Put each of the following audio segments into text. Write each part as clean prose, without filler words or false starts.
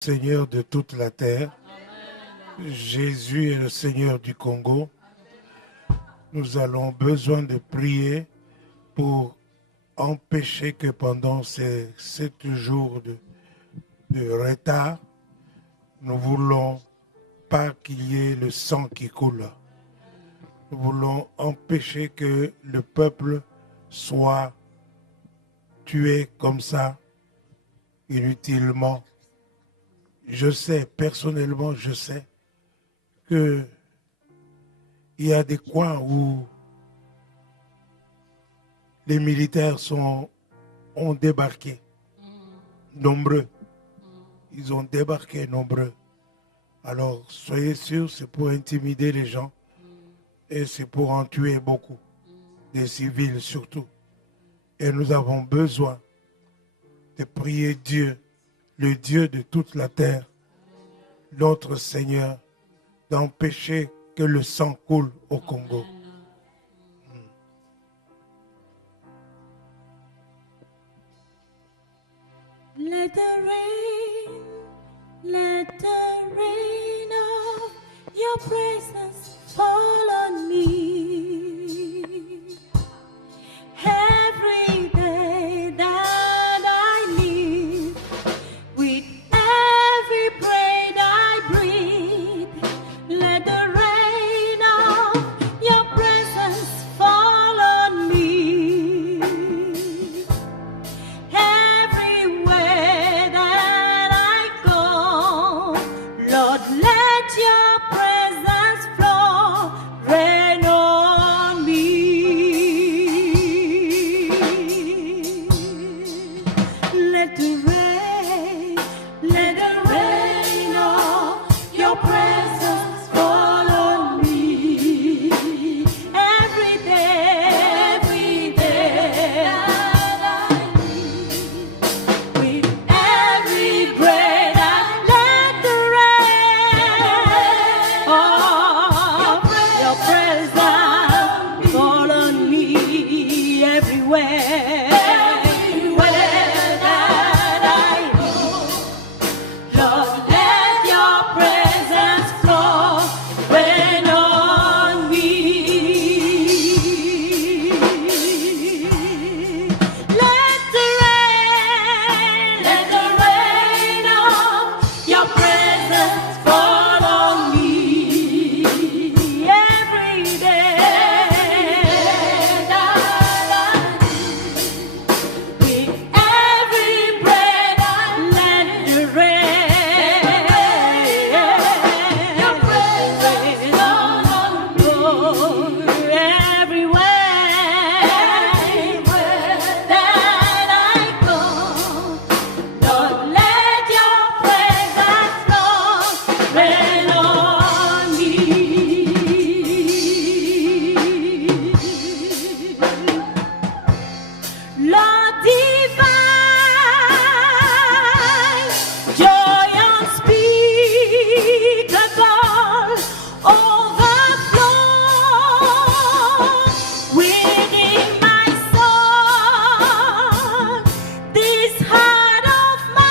Seigneur de toute la terre. Jésus est le Seigneur du Congo. Nous avons besoin de prier pour empêcher que pendant ces 7 jours de retard, nous ne voulons pas qu'il y ait le sang qui coule. Nous voulons empêcher que le peuple soit tué comme ça, inutilement. Je sais, personnellement, je sais qu'il y a des coins où les militaires ont débarqué, nombreux. Ils ont débarqué nombreux. Alors, soyez sûrs, c'est pour intimider les gens et c'est pour en tuer beaucoup, des civils surtout. Et nous avons besoin de prier Dieu, le Dieu de toute la terre, notre Seigneur, d'empêcher que le sang coule au Congo. Let the rain of your presence fall on me. Every day that I live, with every breath I breathe, let the rain of your presence fall on me. Everywhere that I go, Lord, let your presence flow, rain on me. Let the rain of your presence fall on me. Every day that I live, with every breath I let the rain of your presence fall on me. Everywhere that I go, Lord, let your presence flow, rain on me. Let the rain of your presence fall on me. Every day that I live, with every breath I let the rain, your presence fall on me. Everywhere that I go, Lord, let your presence flow, rain on me. Lord divine, joy unspeakable, overflow within my soul. This heart of mine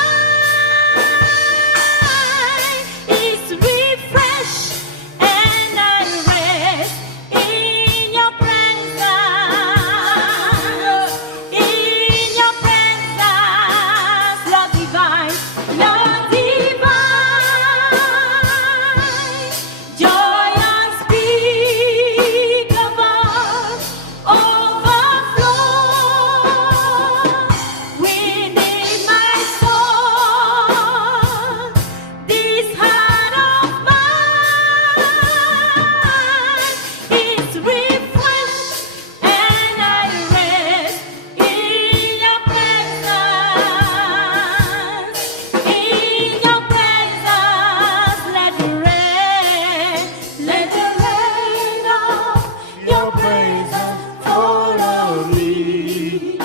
is refreshed, and I rest in your presence. In your presence, Lord divine, joy unspeakable, overflow within my soul. This heart of mine is refreshed, and I rest in your presence. In your presence, let the rain of your presence fall on me.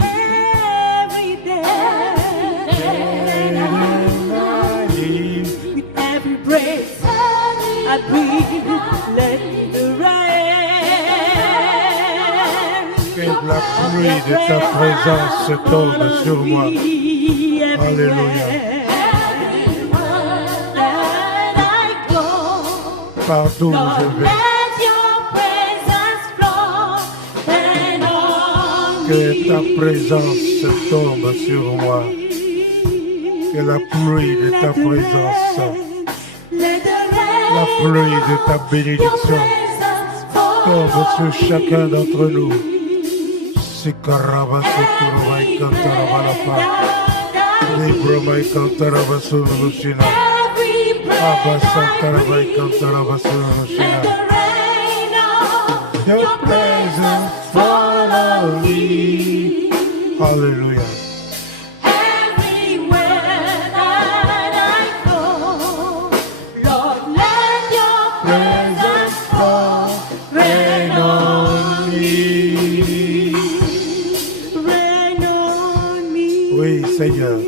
Every day that I live, with every breath I breathe, let the rain Que la pluie de ta présence se tombe sur moi. Alléluia. partout où Lord, je vais. let your presence flow and on Que ta me. présence tombe sur moi. Que la pluie de ta présence, la pluie de ta bénédiction tombe sur chacun d'entre nous. Sikaraba Sukurubai Kantarabalapa. Libromai Kantarabasurushina. Abba Santarabai Kantarabasurushina. Your presence follow me. Hallelujah. Oui, Seigneur,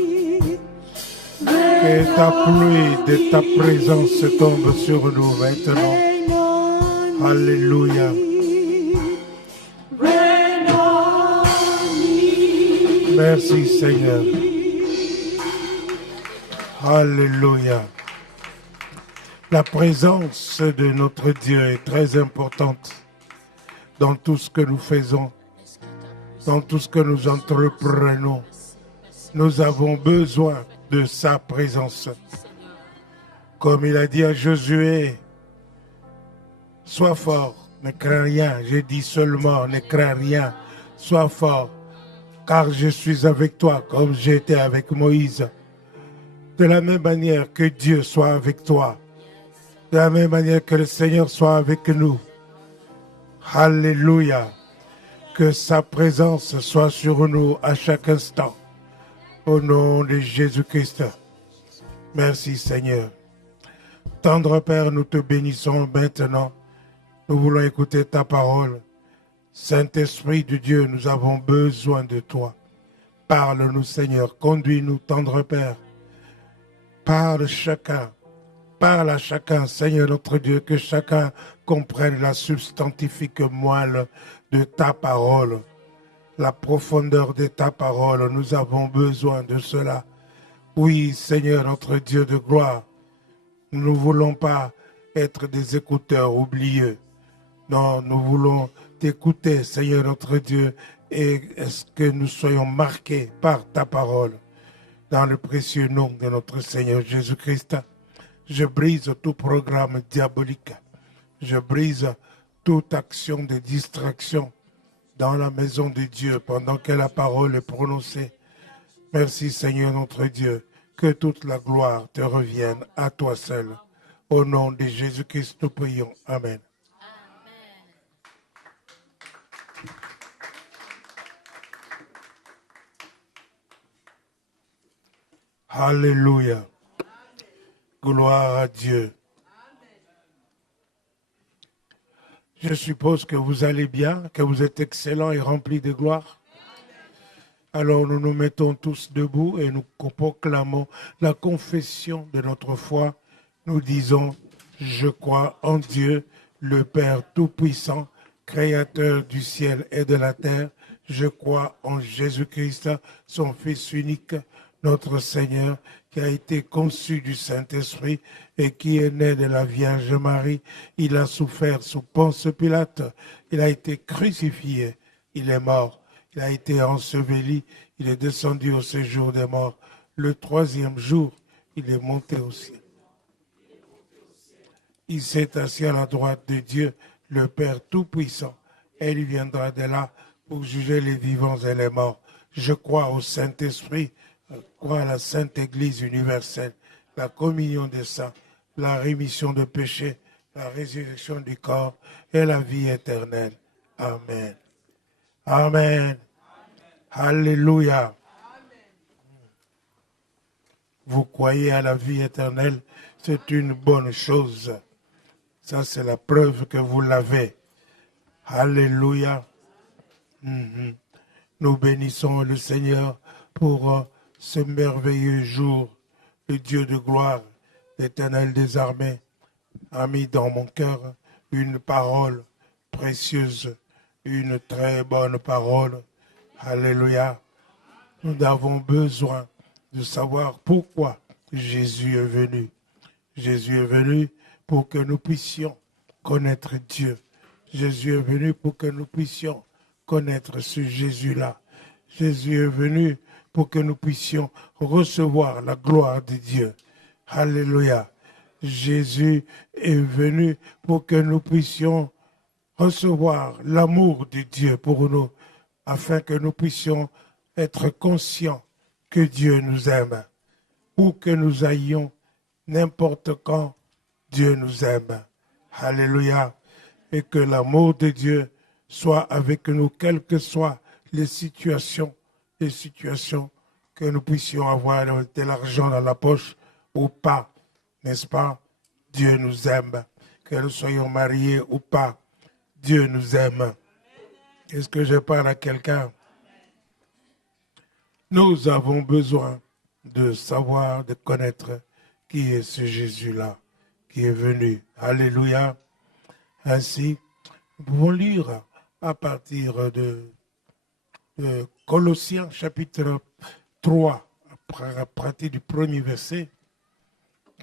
que ta pluie de ta présence tombe sur nous maintenant. Alléluia. Merci, Seigneur. Alléluia. La présence de notre Dieu est très importante dans tout ce que nous faisons, dans tout ce que nous entreprenons. Nous avons besoin de sa présence. Comme il a dit à Josué, sois fort, ne crains rien. J'ai dit seulement, ne crains rien, sois fort, car je suis avec toi comme j'étais avec Moïse. De la même manière que Dieu soit avec toi, de la même manière que le Seigneur soit avec nous. Alléluia. Que sa présence soit sur nous à chaque instant. Au nom de Jésus-Christ. Merci Seigneur. Tendre Père, nous te bénissons maintenant. Nous voulons écouter ta parole. Saint-Esprit de Dieu, nous avons besoin de toi. Parle-nous Seigneur, conduis-nous tendre Père. Parle à chacun, Seigneur notre Dieu, que chacun comprenne la substantifique moelle de ta parole. La profondeur de ta parole, nous avons besoin de cela. Oui, Seigneur, notre Dieu de gloire, nous ne voulons pas être des écouteurs oublieux. Non, nous voulons t'écouter, Seigneur, notre Dieu, et est-ce que nous soyons marqués par ta parole. Dans le précieux nom de notre Seigneur Jésus-Christ, je brise tout programme diabolique. Je brise toute action de distraction dans la maison de Dieu pendant que la parole est prononcée. Merci Seigneur notre Dieu, que toute la gloire te revienne à toi seul. Au nom de Jésus-Christ, nous prions. Amen. Alléluia. Gloire à Dieu. Je suppose que vous allez bien, que vous êtes excellents et remplis de gloire. Alors nous nous mettons tous debout et nous proclamons la confession de notre foi. Nous disons, je crois en Dieu, le Père Tout-Puissant, Créateur du ciel et de la terre. Je crois en Jésus-Christ, son Fils unique, notre Seigneur, qui a été conçu du Saint-Esprit et qui est né de la Vierge Marie. Il a souffert sous Ponce Pilate. Il a été crucifié. Il est mort. Il a été enseveli. Il est descendu au séjour des morts. Le troisième jour, il est monté au ciel. Il s'est assis à la droite de Dieu, le Père Tout-Puissant. Et il viendra de là pour juger les vivants et les morts. Je crois au Saint-Esprit. Je crois à la Sainte Église universelle, la communion des saints, la rémission de péchés, la résurrection du corps et la vie éternelle. Amen. Amen. Alléluia. Vous croyez à la vie éternelle, c'est une bonne chose. Ça, c'est la preuve que vous l'avez. Alléluia. Nous bénissons le Seigneur pour ce merveilleux jour. Le Dieu de gloire, l'Éternel des armées, a mis dans mon cœur une parole précieuse, une très bonne parole. Alléluia. Nous avons besoin de savoir pourquoi Jésus est venu. Jésus est venu pour que nous puissions connaître Dieu. Jésus est venu pour que nous puissions connaître ce Jésus-là. Jésus est venu pour que nous puissions recevoir la gloire de Dieu. Alléluia. Jésus est venu pour que nous puissions recevoir l'amour de Dieu pour nous, afin que nous puissions être conscients que Dieu nous aime. Où que nous ayons, n'importe quand, Dieu nous aime. Alléluia. Et que l'amour de Dieu soit avec nous, quelles que soient les situations que nous puissions avoir de l'argent dans la poche ou pas, n'est-ce pas? Dieu nous aime. Que nous soyons mariés ou pas, Dieu nous aime. Est-ce que je parle à quelqu'un? Nous avons besoin de savoir, de connaître qui est ce Jésus-là qui est venu. Alléluia. Ainsi, nous pouvons lire à partir de Colossiens chapitre 3, à partir du premier verset.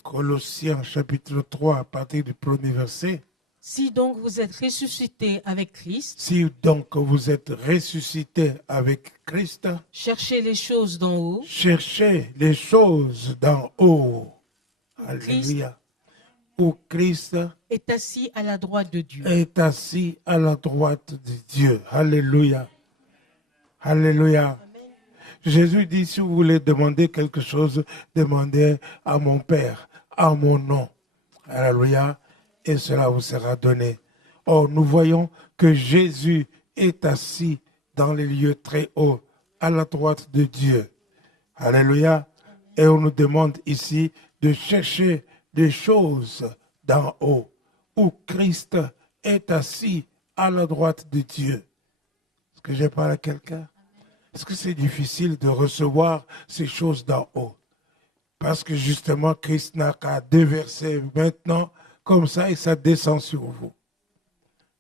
Colossiens chapitre 3, à partir du premier verset. Si donc vous êtes ressuscités avec Christ, Si donc vous êtes ressuscités avec Christ, cherchez les choses d'en haut, cherchez les choses d'en haut. Alléluia. Où Christ est assis à la droite de Dieu. est assis à la droite de Dieu. Alléluia. Alléluia. Jésus dit, si vous voulez demander quelque chose, demandez à mon Père, à mon nom. Alléluia. Et cela vous sera donné. Or, nous voyons que Jésus est assis dans les lieux très hauts, à la droite de Dieu. Alléluia. Et on nous demande ici de chercher des choses d'en haut, où Christ est assis à la droite de Dieu. Est-ce que j'ai parlé à quelqu'un? Est-ce que c'est difficile de recevoir ces choses d'en haut? Parce que justement, Christ n'a qu'à déverser maintenant, comme ça, et ça descend sur vous.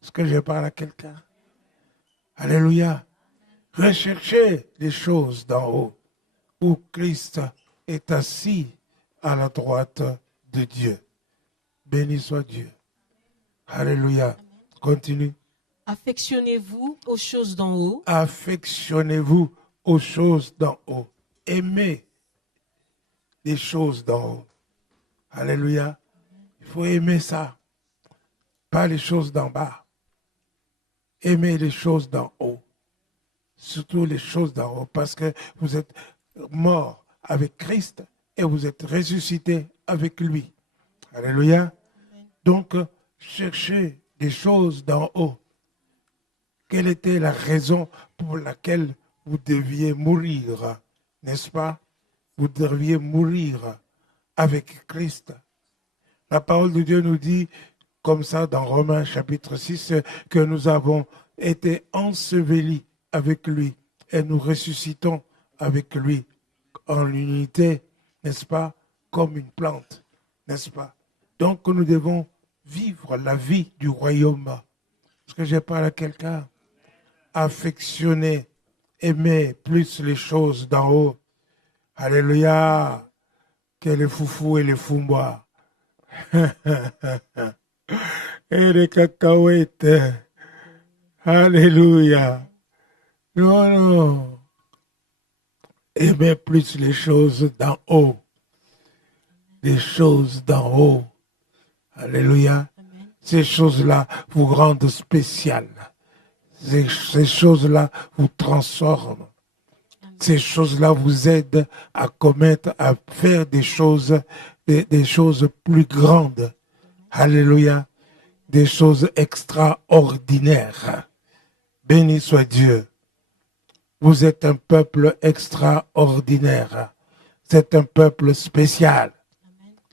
Est-ce que je parle à quelqu'un? Alléluia. Recherchez les choses d'en haut, où Christ est assis à la droite de Dieu. Béni soit Dieu. Alléluia. Continue. Affectionnez-vous aux choses d'en haut, Affectionnez-vous aux choses d'en haut. Aimez les choses d'en haut. Alléluia. Il faut aimer ça. Pas les choses d'en bas. Aimez les choses d'en haut. Surtout les choses d'en haut. Parce que vous êtes mort avec Christ et vous êtes ressuscité avec lui. Alléluia. Donc, cherchez des choses d'en haut. Quelle était la raison pour laquelle vous deviez mourir, n'est-ce pas? Vous deviez mourir avec Christ. La parole de Dieu nous dit, comme ça dans Romains chapitre 6, que nous avons été ensevelis avec lui et nous ressuscitons avec lui en l'unité, n'est-ce pas? Comme une plante, n'est-ce pas? Donc nous devons vivre la vie du royaume. Est-ce que je parle à quelqu'un? Affectionner, aimer plus les choses d'en haut. Alléluia. Que les foufous et les fumbois. Et les cacahuètes. Alléluia. Non, non. Aimer plus les choses d'en haut. Les choses d'en haut. Alléluia. Amen. Ces choses-là vous rendent spécial. Ces choses-là vous transforment. Ces choses-là vous aident à commettre, à faire des choses plus grandes. Alléluia. Des choses extraordinaires. Béni soit Dieu. Vous êtes un peuple extraordinaire. C'est un peuple spécial.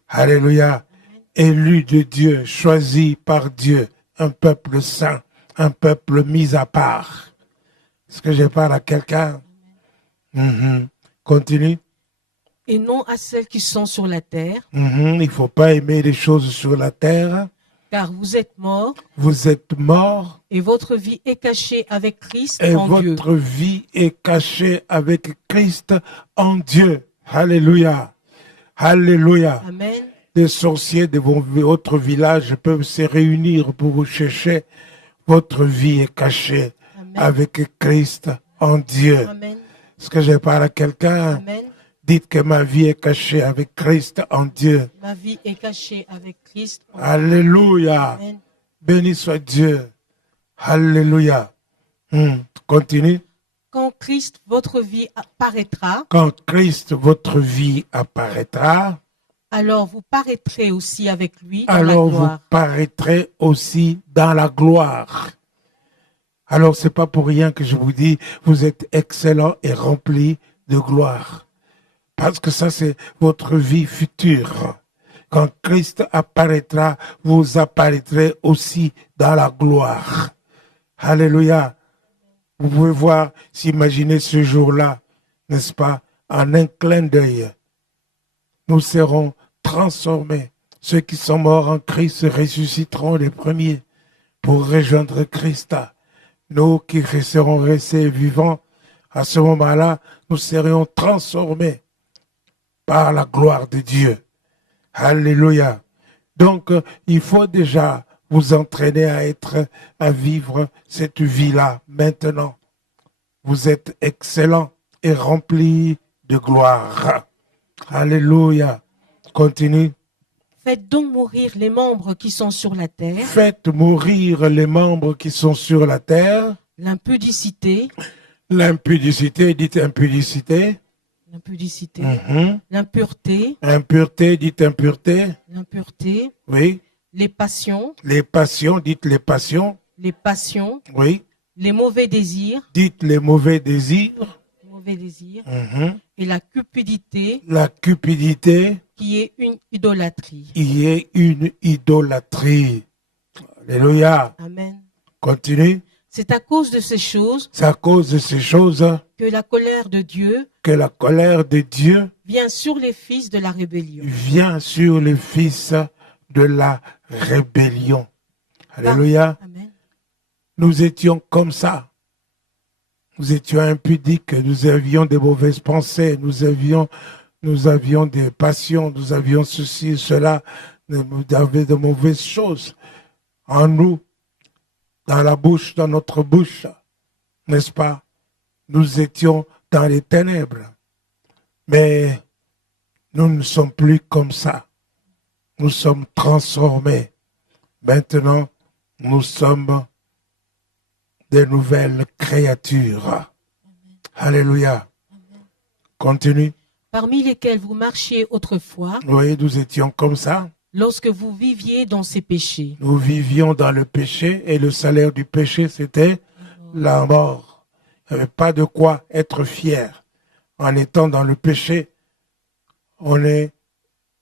Alléluia. Élu de Dieu, choisi par Dieu, un peuple saint, un peuple mis à part. Est-ce que je parle à quelqu'un? Continue. et non à celles qui sont sur la terre, Il ne faut pas aimer les choses sur la terre. car vous êtes morts Vous êtes morts et votre vie est cachée avec Christ et en Dieu. votre vie est cachée avec Christ en Dieu. Alléluia. Alléluia. Amen. des sorciers de votre village peuvent se réunir pour chercher. Votre vie est cachée Amen. avec Christ en Dieu. Amen. Est-ce que je parle à quelqu'un? Amen. Dites que ma vie est cachée avec Christ en Dieu. Ma vie est cachée avec Christ. en Alléluia. Amen. Béni soit Dieu. Alléluia. Continue. Quand Christ, votre vie apparaîtra, Quand Christ, votre vie apparaîtra, alors vous paraîtrez aussi avec lui dans la alors vous gloire. paraîtrez aussi dans la gloire. Alors c'est pas pour rien que je vous dis, vous êtes excellent et rempli de gloire. Parce que ça, c'est votre vie future. Quand Christ apparaîtra, vous apparaîtrez aussi dans la gloire. Alléluia. Vous pouvez voir, s'imaginer ce jour-là, n'est-ce pas, en un clin d'œil. Nous serons transformés. Ceux qui sont morts en Christ ressusciteront les premiers pour rejoindre Christ. Nous qui serons restés vivants, à ce moment-là, nous serions transformés par la gloire de Dieu. Alléluia. Donc, il faut déjà vous entraîner à vivre cette vie-là maintenant. Vous êtes excellent et rempli de gloire. Alléluia. Continue. Faites donc mourir les membres qui sont sur la terre, Faites mourir les membres qui sont sur la terre. l'impudicité, L'impudicité, dites impudicité. l'impudicité, l'impureté, Impureté, dites impureté. l'impureté, Oui. les passions, Les passions, dites les passions. Oui. les mauvais désirs, Dites les mauvais désirs. et la cupidité, La cupidité, qui est une idolâtrie. y est une idolâtrie. Alléluia. Amen. Continue. C'est à cause de ces choses C'est à cause de ces choses que la colère de Dieu que la colère de Dieu vient sur les fils de la rébellion. vient sur les fils de la rébellion. Alléluia. Amen. Nous étions comme ça. Nous étions impudiques, nous avions des mauvaises pensées, nous avions des passions, nous avions ceci, cela, nous avions de mauvaises choses en nous, dans la bouche, dans notre bouche, n'est-ce pas? Nous étions dans les ténèbres. Mais nous ne sommes plus comme ça. Nous sommes transformés. Maintenant, nous sommes des nouvelles créatures. Alléluia. Continue. Parmi lesquels vous marchiez autrefois, Oui, nous étions comme ça. lorsque vous viviez dans ces péchés. Nous vivions dans le péché et le salaire du péché, c'était la mort. Il n'y avait pas de quoi être fier. En étant dans le péché, on est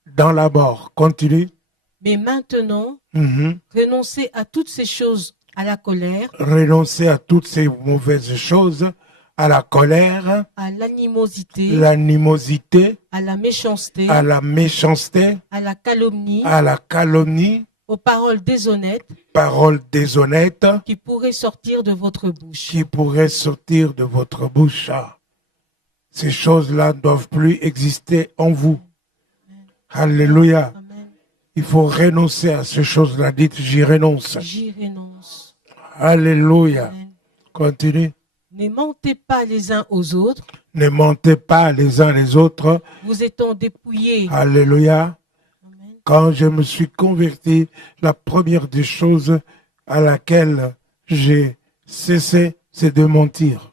dans la mort. Continue. Mais maintenant, renoncez à toutes ces choses, à la colère, Renoncer à toutes ces mauvaises choses, à la colère, à l'animosité, l'animosité, à la méchanceté, à la méchanceté, à la calomnie, à la calomnie, aux paroles déshonnêtes paroles déshonnêtes qui pourraient sortir de votre bouche. qui pourraient sortir de votre bouche. Ces choses-là ne doivent plus exister en vous. Alléluia. Amen. Il faut renoncer à ces choses-là. Dites, j'y renonce. J'y renonce. Alléluia. Amen. Continue. Ne mentez pas les uns aux autres, Ne mentez pas les uns les autres. vous étant dépouillés. Alléluia. Amen. Quand je me suis converti, la première des choses à laquelle j'ai cessé, c'est de mentir.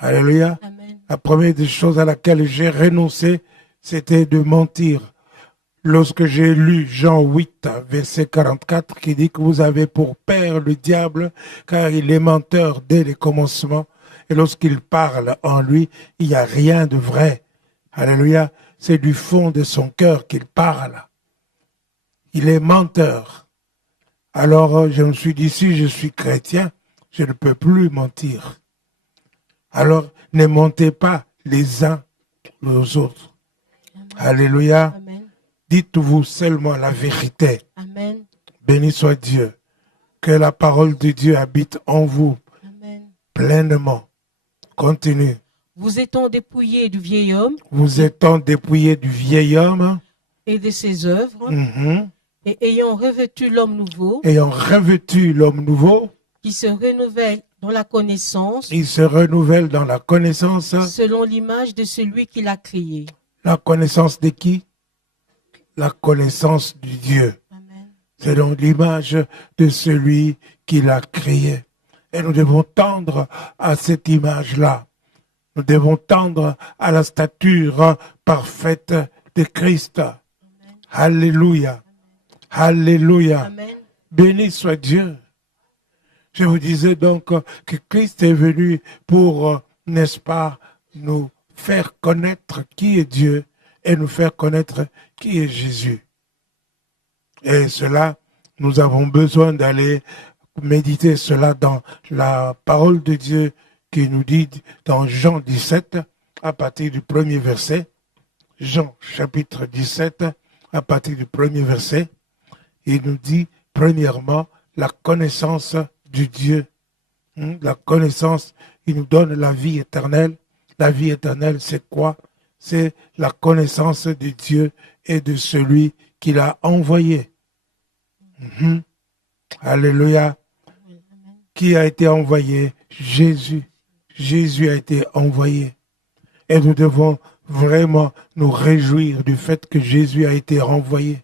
Alléluia. Amen. La première des choses à laquelle j'ai renoncé, c'était de mentir. Lorsque j'ai lu Jean 8, verset 44, qui dit que vous avez pour père le diable, car il est menteur dès le commencement, et lorsqu'il parle en lui, il n'y a rien de vrai. Alléluia. C'est du fond de son cœur qu'il parle. Il est menteur. Alors, je me suis dit, si je suis chrétien, je ne peux plus mentir. Alors, ne mentez pas les uns aux autres. Alléluia. Amen. Dites-vous seulement la vérité. Amen. Béni soit Dieu. Que la parole de Dieu habite en vous Amen. pleinement. Continue. Vous étant dépouillés du vieil homme Vous étant dépouillé du vieil homme et de ses œuvres, Mhm. et ayant revêtu l'homme nouveau, Ayant revêtu l'homme nouveau, qui se renouvelle dans la connaissance, il se renouvelle dans la connaissance. selon l'image de celui qui l'a créé. La connaissance de qui? La connaissance du Dieu. Amen. Selon l'image de celui qui l'a créé. Et nous devons tendre à cette image-là. Nous devons tendre à la stature parfaite de Christ. Alléluia. Alléluia. Amen. Béni soit Dieu. Je vous disais donc que Christ est venu pour, n'est-ce pas, nous faire connaître qui est Dieu et nous faire connaître qui est Jésus. Et cela, nous avons besoin d'aller méditer cela dans la parole de Dieu qui nous dit dans Jean 17, à partir du premier verset. Jean chapitre 17, à partir du premier verset. Il nous dit, premièrement, la connaissance du Dieu. La connaissance, il nous donne la vie éternelle. La vie éternelle, c'est quoi? C'est la connaissance de Dieu et de celui qui l'a envoyé. Alléluia. Qui a été envoyé? Jésus. Jésus a été envoyé. Et nous devons vraiment nous réjouir du fait que Jésus a été renvoyé.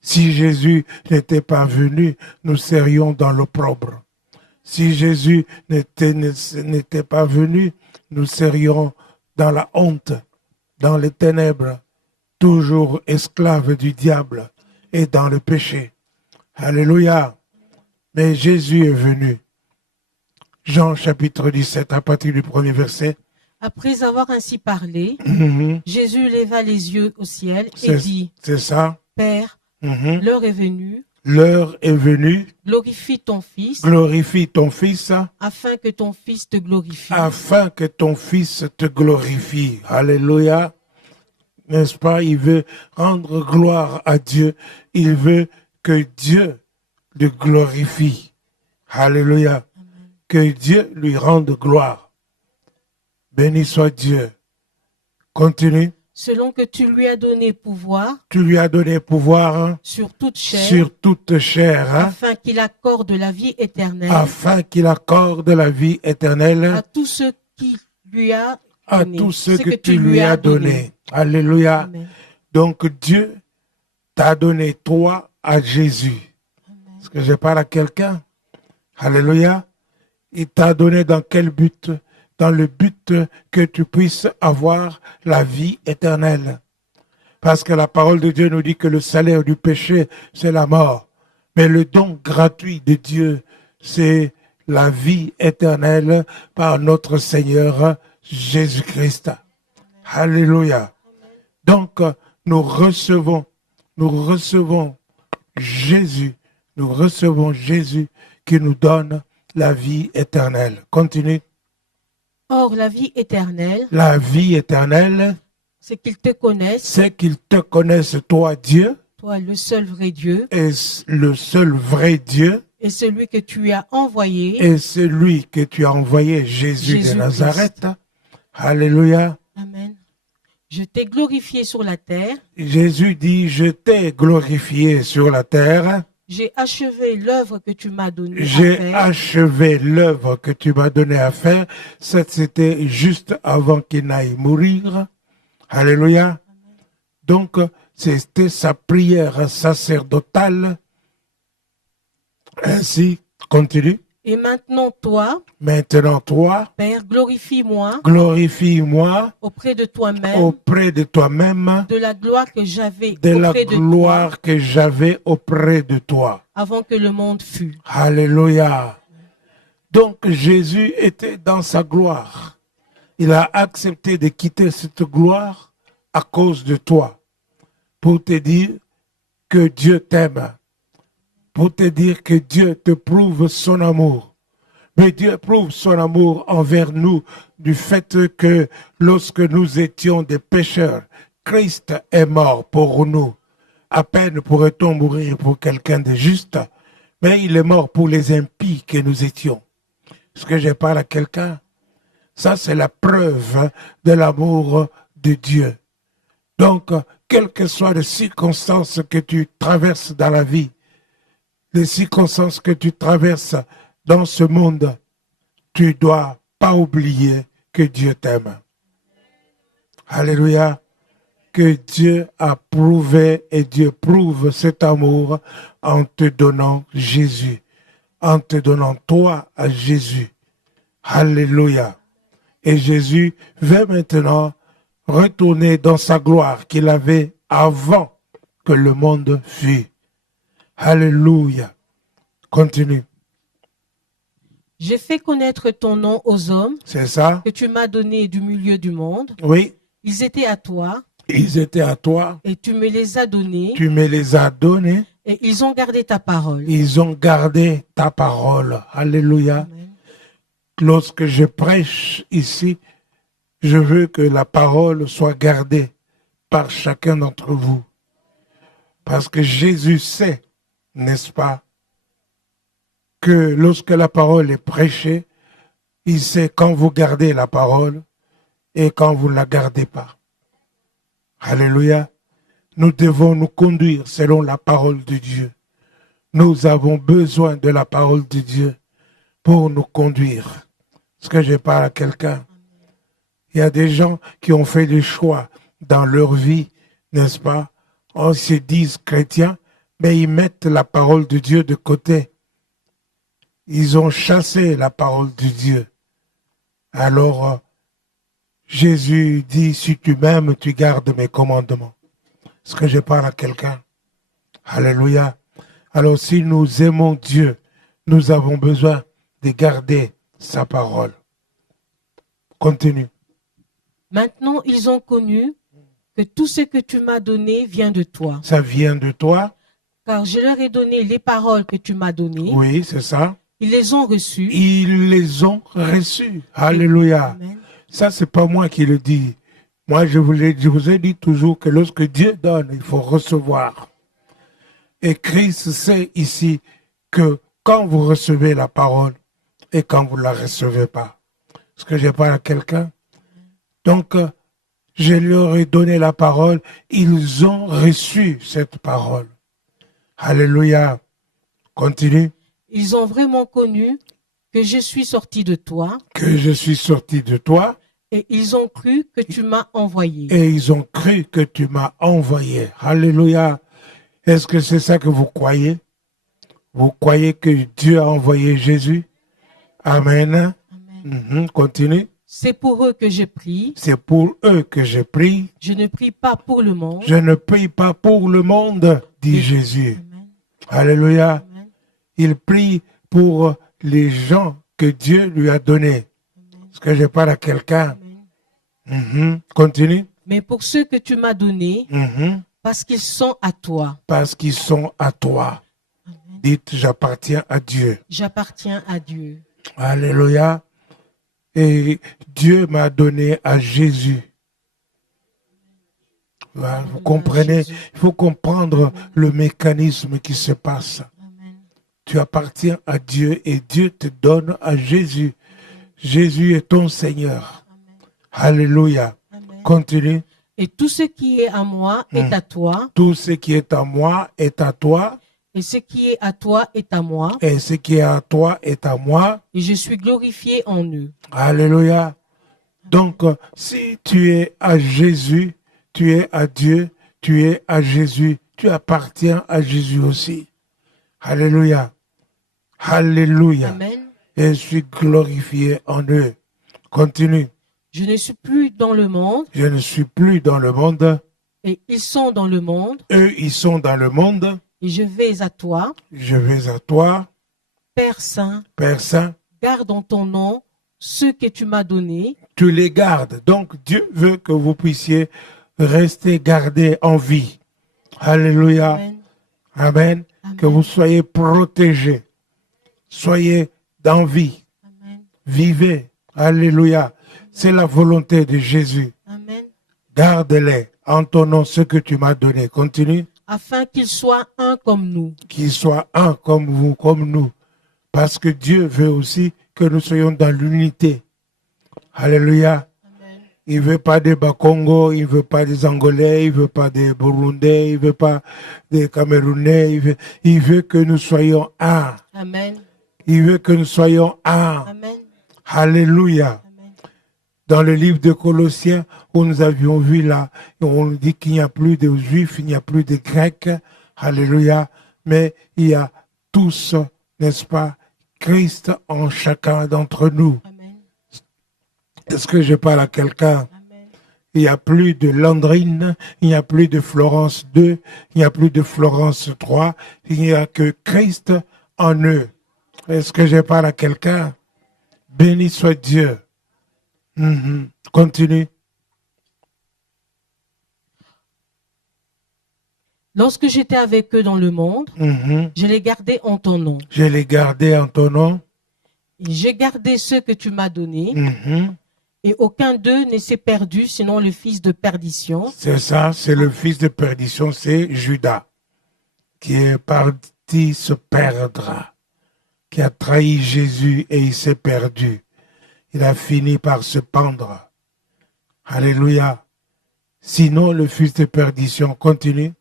Si Jésus n'était pas venu, nous serions dans l'opprobre. Si Jésus n'était pas venu, nous serions dans la honte, dans les ténèbres, toujours esclaves du diable et dans le péché. Alléluia. Mais Jésus est venu. Jean chapitre 17, à partir du premier verset. Après avoir ainsi parlé, Jésus leva les yeux au ciel et dit, c'est ça. Père, l'heure est venue. L'heure est venue. Glorifie ton Fils. Glorifie ton Fils. Afin que ton Fils te glorifie. Afin que ton Fils te glorifie. Alléluia. N'est-ce pas? Il veut rendre gloire à Dieu. Il veut que Dieu le glorifie. Alléluia. Que Dieu lui rende gloire. Béni soit Dieu. Continue. Selon que tu lui as donné pouvoir. Tu lui as donné pouvoir. Sur toute chair. Sur toute chair. Afin qu'il accorde la vie éternelle. Afin qu'il accorde la vie éternelle. À tous ceux qui lui a donné. À tous ceux que tu lui as donné. Alléluia. Amen. Donc Dieu t'a donné toi à Jésus. Amen. Est-ce que je parle à quelqu'un? Alléluia. Il t'a donné dans quel but? Dans le but que tu puisses avoir la vie éternelle. Parce que la parole de Dieu nous dit que le salaire du péché, c'est la mort. Mais le don gratuit de Dieu, c'est la vie éternelle par notre Seigneur Jésus-Christ. Alléluia. Donc, nous recevons Jésus. Nous recevons Jésus qui nous donne la vie éternelle. Continue. Or, la vie éternelle, La vie éternelle, c'est qu'ils te connaissent, c'est qu'ils te connaissent, toi, Dieu, toi le seul vrai Dieu, et le seul vrai Dieu, et celui que tu as envoyé, et celui que tu as envoyé, Jésus de Nazareth. Alléluia. Amen. Je t'ai glorifié sur la terre. Jésus dit, je t'ai glorifié sur la terre. J'ai achevé l'œuvre que tu m'as donnée à J'ai faire. achevé l'œuvre que tu m'as donnée à faire. Ça, c'était juste avant qu'il n'aille mourir. Alléluia. Donc, c'était sa prière sacerdotale. Ainsi, continue. Et maintenant, toi, Père, glorifie-moi glorifie-moi auprès de toi-même auprès de toi-même, de la gloire que j'avais de la auprès de toi gloire que j'avais auprès de toi. avant que le monde fût. Alléluia. Donc Jésus était dans sa gloire. Il a accepté de quitter cette gloire à cause de toi, pour te dire que Dieu t'aime, pour te dire que Dieu te prouve son amour. Mais Dieu prouve son amour envers nous du fait que lorsque nous étions des pécheurs, Christ est mort pour nous. À peine pourrait-on mourir pour quelqu'un de juste, mais il est mort pour les impies que nous étions. Est-ce que je parle à quelqu'un? Ça, c'est la preuve de l'amour de Dieu. Donc, quelles que soient les circonstances que tu traverses dans la vie, les circonstances que tu traverses dans ce monde, tu ne dois pas oublier que Dieu t'aime. Alléluia. Que Dieu a prouvé et Dieu prouve cet amour en te donnant Jésus, en te donnant toi à Jésus. Alléluia. Et Jésus veut maintenant retourner dans sa gloire qu'il avait avant que le monde fût. Alléluia. Continue. J'ai fait connaître ton nom aux hommes. C'est ça? Que tu m'as donné du milieu du monde. Oui. Ils étaient à toi. Ils étaient à toi. Et tu me les as donnés. Tu me les as donnés. Et ils ont gardé ta parole. Ils ont gardé ta parole. Alléluia. Amen. Lorsque je prêche ici, je veux que la parole soit gardée par chacun d'entre vous. Parce que Jésus sait, n'est-ce pas, que lorsque la parole est prêchée, il sait quand vous gardez la parole et quand vous ne la gardez pas. Alléluia. Nous devons nous conduire selon la parole de Dieu. Nous avons besoin de la parole de Dieu pour nous conduire. Est-ce que je parle à quelqu'un? Il y a des gens qui ont fait des choix dans leur vie, n'est-ce pas? On se dit chrétiens, mais ils mettent la parole de Dieu de côté. Ils ont chassé la parole de Dieu. Alors, Jésus dit, si tu m'aimes, tu gardes mes commandements. Est-ce que je parle à quelqu'un? Alléluia. Alors, si nous aimons Dieu, nous avons besoin de garder sa parole. Continue. Maintenant, ils ont connu que tout ce que tu m'as donné vient de toi. Ça vient de toi? Car je leur ai donné les paroles que tu m'as données. Oui, c'est ça. Ils les ont reçues. Ils les ont reçues. Alléluia. Amen. Ça, c'est pas moi qui le dis. Moi, je vous ai dit toujours que lorsque Dieu donne, il faut recevoir. Et Christ sait ici que quand vous recevez la parole et quand vous ne la recevez pas. Est-ce que je parle à quelqu'un? Donc, je leur ai donné la parole. Ils ont reçu cette parole. Alléluia. Continue. Ils ont vraiment connu que je suis sorti de toi. Que je suis sorti de toi. Et ils ont cru que tu m'as envoyé. Et ils ont cru que tu m'as envoyé. Alléluia. Est-ce que c'est ça que vous croyez? Vous croyez que Dieu a envoyé Jésus? Amen. Amen. Continue. C'est pour eux que je prie. C'est pour eux que je prie. Je ne prie pas pour le monde. Je ne prie pas pour le monde, dit Jésus. Amen. Alléluia. Amen. Il prie pour les gens que Dieu lui a donnés. Est-ce que je parle à quelqu'un? Continue. Mais pour ceux que tu m'as donnés, parce qu'ils sont à toi. Parce qu'ils sont à toi. Amen. Dites, j'appartiens à Dieu. J'appartiens à Dieu. Alléluia. Et Dieu m'a donné à Jésus. Voilà, vous comprenez? Il faut comprendre le mécanisme qui se passe. Amen. Tu appartiens à Dieu et Dieu te donne à Jésus. Jésus est ton Seigneur. Amen. Alléluia. Amen. Continue. Et tout ce qui est à moi est à toi. Tout ce qui est à moi est à toi. Et ce qui est à toi est à moi. Et ce qui est à toi est à moi. Et je suis glorifié en eux. Alléluia. Donc, si tu es à Jésus, tu es à Dieu, tu es à Jésus, tu appartiens à Jésus aussi. Alléluia. Alléluia. Amen. Et je suis glorifié en eux. Continue. Je ne suis plus dans le monde. Je ne suis plus dans le monde. Et ils sont dans le monde. Eux, ils sont dans le monde. Et je vais à toi. Je vais à toi. Père Saint. Père Saint. Garde en ton nom ceux que tu m'as donnés. Tu les gardes. Donc, Dieu veut que vous puissiez rester gardés en vie. Alléluia. Amen. Amen. Amen. Que vous soyez protégés. Soyez dans vie. Amen. Vivez. Alléluia. C'est la volonté de Jésus. Amen. Garde-les en ton nom ce que tu m'as donné. Continue. Afin qu'ils soient un comme nous. Qu'ils soient un comme vous, comme nous. Parce que Dieu veut aussi que nous soyons dans l'unité. Alléluia. Amen. Il ne veut pas des Bakongo, il ne veut pas des Angolais, il ne veut pas des Burundais, il ne veut pas des Camerounais. Il veut que nous soyons un. Amen. Il veut que nous soyons un. Amen. Alléluia. Amen. Dans le livre de Colossiens, où nous avions vu là, on nous dit qu'il n'y a plus de Juifs, il n'y a plus de Grecs. Alléluia. Mais il y a tous, n'est-ce pas, Christ en chacun d'entre nous. Amen. Est-ce que je parle à quelqu'un? Amen. Il n'y a plus de Landrine, il n'y a plus de Florence 2, il n'y a plus de Florence 3, il n'y a que Christ en eux. Est-ce que je parle à quelqu'un? Béni soit Dieu. Continue. Lorsque j'étais avec eux dans le monde, je les gardais en ton nom. Je les gardais en ton nom. Et j'ai gardé ceux que tu m'as donnés. Et aucun d'eux ne s'est perdu, sinon le fils de perdition. C'est ça, c'est le fils de perdition, c'est Judas, qui est parti se perdre, qui a trahi Jésus et il s'est perdu. Il a fini par se pendre. Alléluia. Sinon, le fils de perdition continue.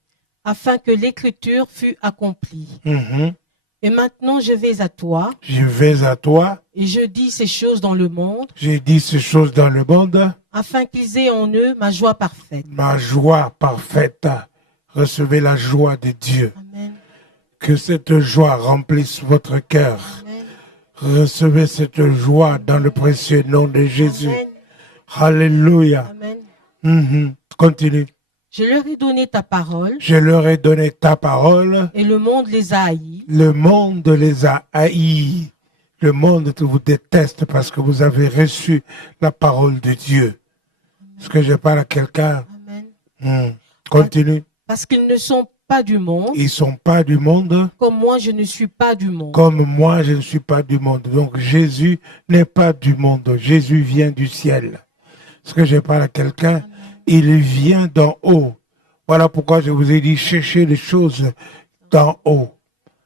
Afin que l'écriture fût accomplie. Et maintenant je vais à toi. Je vais à toi. Et je dis ces choses dans le monde. J'ai dit ces choses dans le monde. Afin qu'ils aient en eux ma joie parfaite. Ma joie parfaite. Recevez la joie de Dieu. Amen. Que cette joie remplisse votre cœur. Amen. Recevez cette joie dans le précieux nom de Jésus. Amen. Alléluia. Amen. Continue. Je leur ai donné ta parole. Je leur ai donné ta parole. Et le monde les a haïs. Le monde les a haïs. Le monde vous déteste parce que vous avez reçu la parole de Dieu. Est-ce que je parle à quelqu'un? Amen. Continue. Parce qu'ils ne sont pas du monde. Ils ne sont pas du monde. Comme moi, je ne suis pas du monde. Comme moi, je ne suis pas du monde. Donc Jésus n'est pas du monde. Jésus vient du ciel. Est-ce que je parle à quelqu'un? Il vient d'en haut. Voilà pourquoi je vous ai dit, cherchez les choses d'en haut.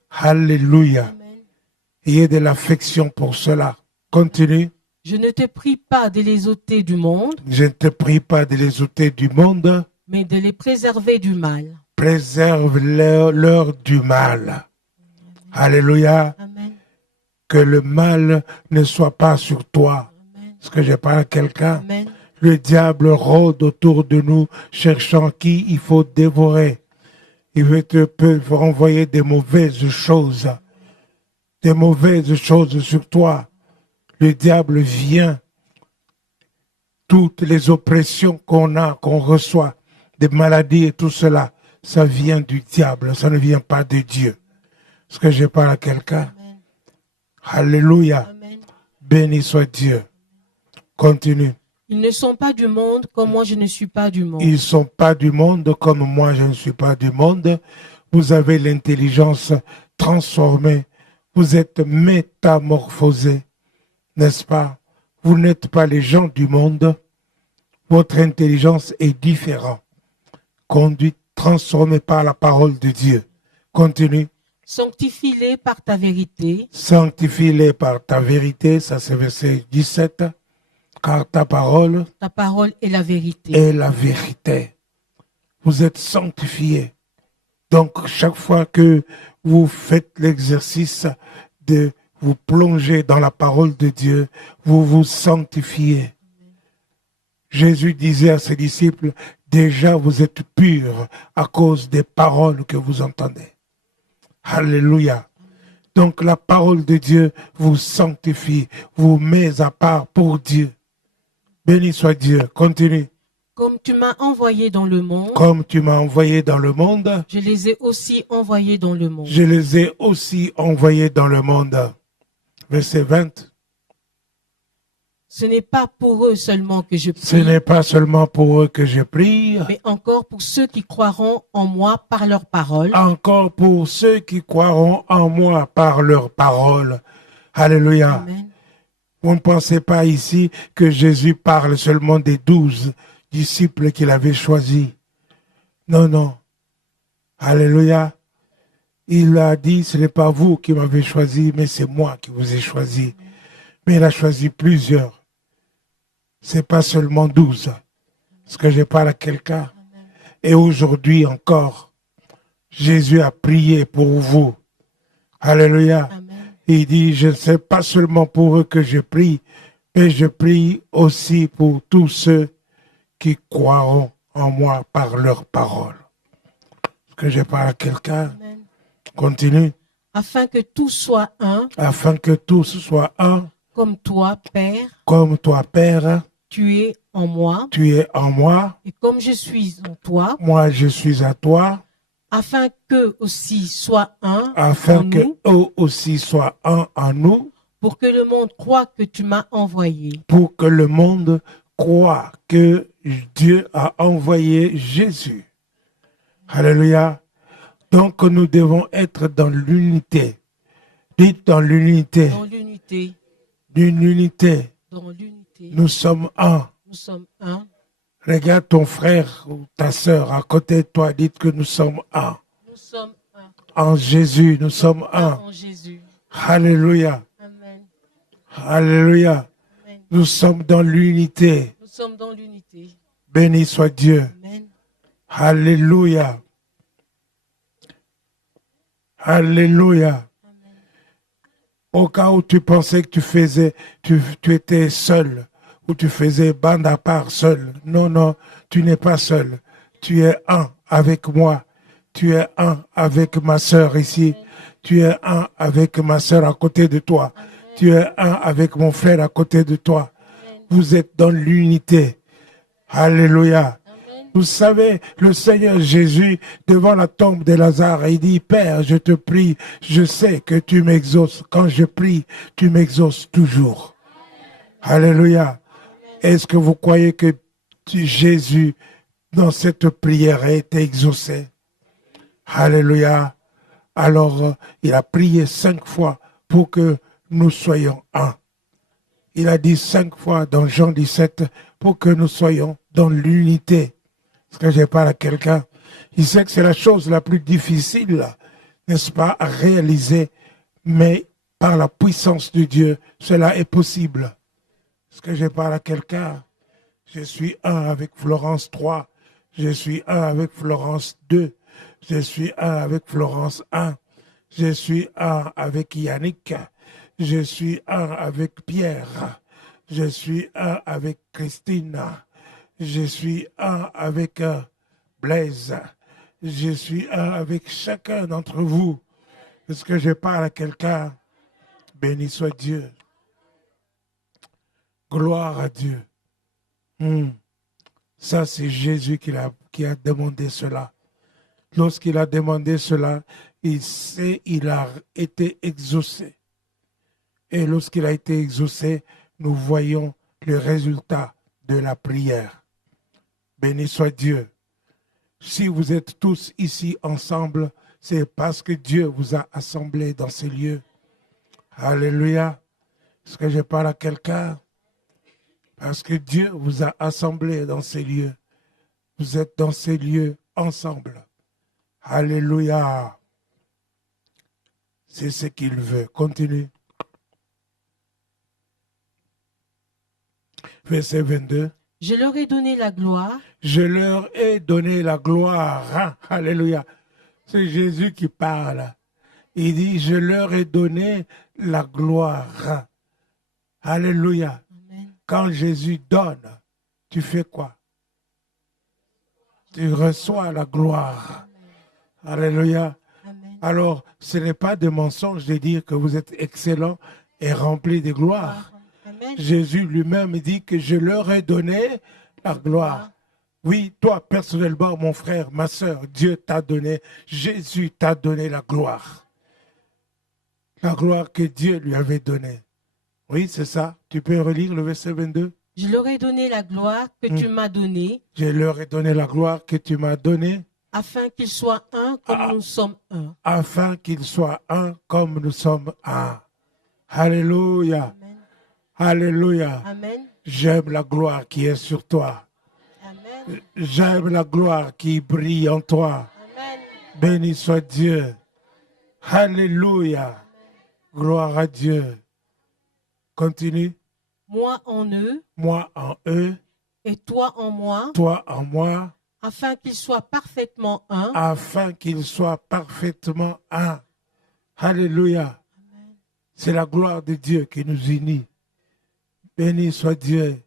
Alléluia. Amen. Ayez de l'affection pour cela. Continue. Je ne te prie pas de les ôter du monde, Je ne te prie pas de les ôter du monde. mais de les préserver du mal. Préserve-leur du mal. Alléluia. Amen. Que le mal ne soit pas sur toi. Amen. Est-ce que je parle à quelqu'un? Amen. Le diable rôde autour de nous, cherchant qui il faut dévorer. Il veut te renvoyer des mauvaises choses sur toi. Le diable vient. Toutes les oppressions qu'on reçoit, des maladies et tout cela, ça vient du diable, ça ne vient pas de Dieu. Est-ce que je parle à quelqu'un? Amen. Alléluia. Amen. Béni soit Dieu. Continue. Ils ne sont pas du monde comme moi je ne suis pas du monde. Ils ne sont pas du monde comme moi je ne suis pas du monde. Vous avez l'intelligence transformée. Vous êtes métamorphosés, n'est-ce pas? Vous n'êtes pas les gens du monde. Votre intelligence est différente. Conduite, transformée par la parole de Dieu. Continue. Sanctifie-les par ta vérité. Sanctifie-les par ta vérité. Ça c'est verset 17. Car ta parole est la vérité. Est la vérité. Vous êtes sanctifiés. Donc, chaque fois que vous faites l'exercice de vous plonger dans la parole de Dieu, vous vous sanctifiez. Jésus disait à ses disciples, déjà vous êtes purs à cause des paroles que vous entendez. Alléluia. Donc, la parole de Dieu vous sanctifie, vous met à part pour Dieu. Béni soit Dieu. Continue. Comme tu m'as envoyé dans le monde. Comme tu m'as envoyé dans le monde. Je les ai aussi envoyés dans le monde. Je les ai aussi envoyés dans le monde. Verset 20. Ce n'est pas pour eux seulement que je prie. Ce n'est pas seulement pour eux que je prie. Mais encore pour ceux qui croiront en moi par leur parole. Encore pour ceux qui croiront en moi par leur parole. Alléluia. Amen. Vous ne pensez pas ici que Jésus parle seulement des 12 disciples qu'il avait choisis. Non, non. Alléluia. Il a dit, ce n'est pas vous qui m'avez choisi, mais c'est moi qui vous ai choisi. Mais il a choisi plusieurs. C'est pas seulement 12. Parce que je parle à quelqu'un. Et aujourd'hui encore, Jésus a prié pour vous. Alléluia. Amen. Il dit, je ne sais pas seulement pour eux que je prie, mais je prie aussi pour tous ceux qui croiront en moi par leur parole. Est-ce que je parle à quelqu'un? Amen. Continue. Afin que tous soient un, Afin que tous soient un, comme toi, Père, comme toi, Père, tu es en moi, tu es en moi, et comme je suis en toi, moi je suis à toi, afin qu'eux aussi soient un afin en que nous, eux aussi soient un en nous, pour que le monde croie que tu m'as envoyé. pour que le monde croit que Dieu a envoyé Jésus. Alléluia. Donc nous devons être dans l'unité. Dites dans l'unité. Dans l'unité, D'une unité. dans l'unité, Nous sommes un. nous sommes un. Regarde ton frère ou ta sœur à côté de toi. Dites que nous sommes un. Nous sommes un. En Jésus, nous sommes un. En Jésus. Alléluia. Amen. Alléluia. Amen. Nous sommes dans l'unité. Nous sommes dans l'unité. Béni soit Dieu. Amen. Alléluia. Alléluia. Au cas où tu pensais que tu étais seul, ou tu faisais bande à part seul. Non, non, tu n'es pas seul. Tu es un avec moi. Tu es un avec ma sœur ici. Tu es un avec ma sœur à côté de toi. Tu es un avec mon frère à côté de toi. Vous êtes dans l'unité. Alléluia. Vous savez, le Seigneur Jésus, devant la tombe de Lazare, il dit, Père, je te prie, je sais que tu m'exauces. Quand je prie, tu m'exauces toujours. Alléluia. Est-ce que vous croyez que Jésus, dans cette prière, a été exaucé? Alléluia. Alors, il a prié 5 fois pour que nous soyons un. Il a dit 5 fois dans Jean 17 pour que nous soyons dans l'unité. Est-ce que je parle à quelqu'un? Il sait que c'est la chose la plus difficile, n'est-ce pas, à réaliser, mais par la puissance de Dieu, cela est possible. Est-ce que je parle à quelqu'un? Je suis un avec Florence 3, je suis un avec Florence 2, je suis un avec Florence 1, je suis un avec Yannick, je suis un avec Pierre, je suis un avec Christine, je suis un avec Blaise. Je suis un avec chacun d'entre vous. Est-ce que je parle à quelqu'un? Béni soit Dieu. Gloire à Dieu. Ça, c'est Jésus qui a demandé cela. Lorsqu'il a demandé cela, il a été exaucé. Et lorsqu'il a été exaucé, nous voyons le résultat de la prière. Béni soit Dieu. Si vous êtes tous ici ensemble, c'est parce que Dieu vous a assemblés dans ces lieux. Alléluia. Est-ce que je parle à quelqu'un? Parce que Dieu vous a assemblés dans ces lieux. Vous êtes dans ces lieux ensemble. Alléluia. C'est ce qu'il veut. Continue. Verset 22. Je leur ai donné la gloire. Je leur ai donné la gloire. Alléluia. C'est Jésus qui parle. Il dit, je leur ai donné la gloire. Alléluia. Amen. Quand Jésus donne, tu fais quoi? Tu reçois la gloire. Alléluia. Amen. Alors, ce n'est pas de mensonge de dire que vous êtes excellent et rempli de gloire. Amen. Jésus lui-même dit que je leur ai donné la gloire. Oui, toi personnellement, mon frère, ma soeur, Dieu t'a donné, Jésus t'a donné la gloire. La gloire que Dieu lui avait donnée. Oui, c'est ça. Tu peux relire le verset 22? Je leur ai donné la gloire que tu m'as donnée, Je leur ai donné la gloire que tu m'as donnée, afin qu'ils soient un comme nous sommes un. afin qu'ils soient un comme nous sommes un. Alléluia. Amen. Alléluia. Amen. J'aime la gloire qui est sur toi. Amen. J'aime la gloire qui brille en toi. Amen. Béni soit Dieu. Alléluia. Gloire à Dieu. Continue. moi en eux, moi en eux, et toi en moi, toi en moi, afin qu'ils soient parfaitement un. afin qu'ils soient parfaitement un. Alléluia. C'est la gloire de Dieu qui nous unit. Béni soit Dieu.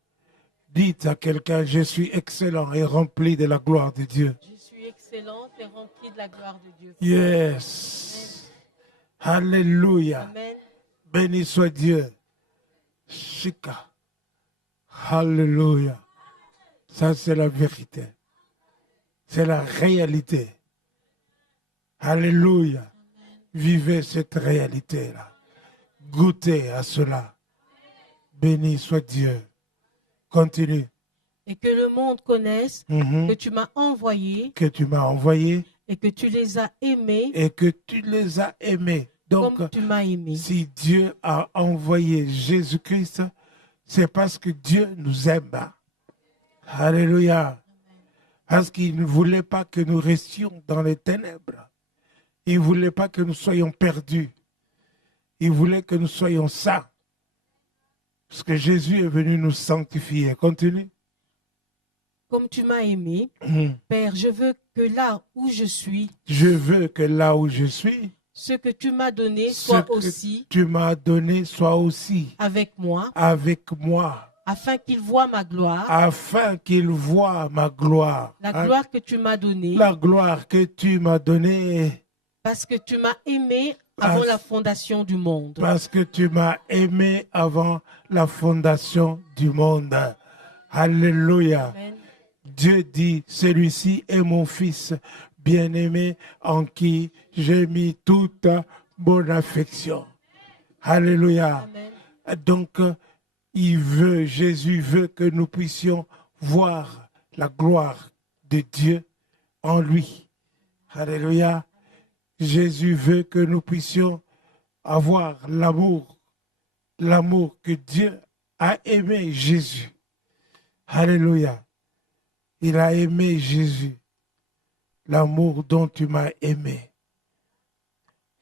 Dites à quelqu'un, je suis excellent et rempli de la gloire de Dieu. Je suis excellente et remplie de la gloire de Dieu. Yes. Alléluia. Amen. Béni soit Dieu. Shika. Alléluia. Ça, c'est la vérité. C'est la réalité. Alléluia. Vivez cette réalité-là. Goûtez à cela. Béni soit Dieu. Continue. Et que le monde connaisse Mhm. que tu m'as envoyé Que tu m'as envoyé et que tu les as aimés et que tu les as aimés. Donc, comme tu m'as aimé. si Dieu a envoyé Jésus-Christ, c'est parce que Dieu nous aime. Alléluia. Parce qu'il ne voulait pas que nous restions dans les ténèbres. Il ne voulait pas que nous soyons perdus. Il voulait que nous soyons saints. Parce que Jésus est venu nous sanctifier. Continue. Comme tu m'as aimé, Mhm. Père, je veux que là où je suis, Je veux que là où je suis, ce que tu m'as donné ce soit que aussi tu m'as donné soit aussi avec moi, avec moi, afin qu'ils voient ma gloire, afin qu'il voie ma gloire. la Hein? gloire que tu m'as donnée, La gloire que tu m'as donnée, parce que tu m'as aimé avant Parce- la fondation du monde. parce que tu m'as aimé avant la fondation du monde. Alléluia. Amen. Dieu dit, celui-ci est mon fils bien-aimé en qui j'ai mis toute mon affection. Alléluia. Amen. Donc, Jésus veut que nous puissions voir la gloire de Dieu en lui. Alléluia. Jésus veut que nous puissions avoir l'amour que Dieu a aimé Jésus. Alléluia. Il a aimé Jésus, l'amour dont tu m'as aimé.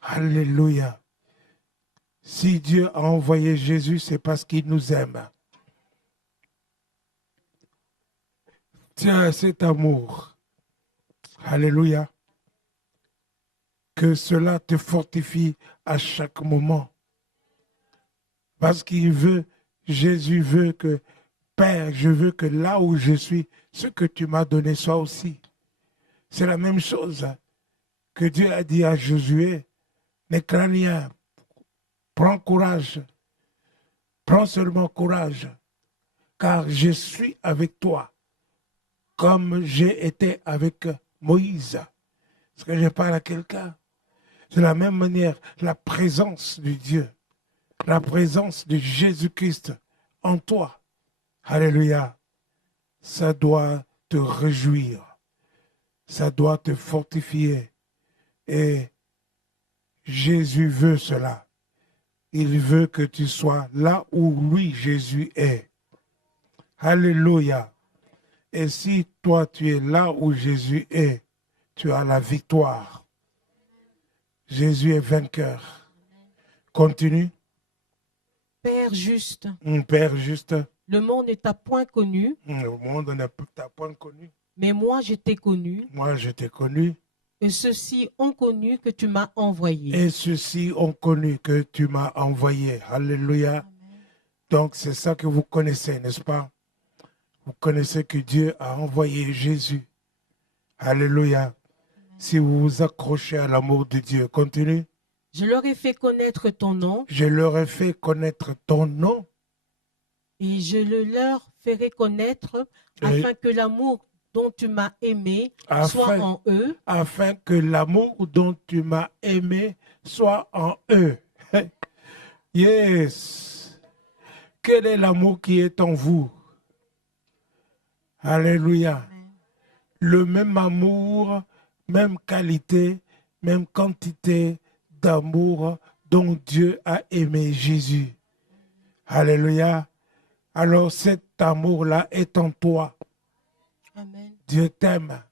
Alléluia. Si Dieu a envoyé Jésus, c'est parce qu'il nous aime. Tiens, cet amour. Alléluia. Que cela te fortifie à chaque moment. Parce qu'il veut, Jésus veut que, Père, je veux que là où je suis, ce que tu m'as donné soit aussi. C'est la même chose que Dieu a dit à Josué. Ne crains rien. Prends courage. Prends seulement courage. Car je suis avec toi. Comme j'ai été avec Moïse. Est-ce que je parle à quelqu'un? De la même manière, la présence de Dieu, la présence de Jésus-Christ en toi, alléluia, ça doit te réjouir, ça doit te fortifier. Et Jésus veut cela. Il veut que tu sois là où lui, Jésus, est. Alléluia. Et si toi, tu es là où Jésus est, tu as la victoire. Jésus est vainqueur. Continue. Père juste, Père juste, le monde ne t'a point connu, le monde ne t'a point connu. mais moi je t'ai connu, Moi, je t'ai connu. et ceux-ci ont connu que tu m'as envoyé. Et ceux-ci ont connu que tu m'as envoyé. Alléluia. Donc, c'est ça que vous connaissez, n'est-ce pas? Vous connaissez que Dieu a envoyé Jésus. Alléluia. Si vous vous accrochez à l'amour de Dieu, continue. Je leur ai fait connaître ton nom, Je leur ai fait connaître ton nom. et je le leur ferai connaître, Et- afin que l'amour dont tu m'as aimé soit Afin- en eux, afin que l'amour dont tu m'as aimé soit en eux. Yes. Quel est l'amour qui est en vous? Alléluia. Le même amour, même qualité, même quantité d'amour dont Dieu a aimé Jésus. Alléluia. Alors cet amour-là est en toi. Amen. Dieu t'aime.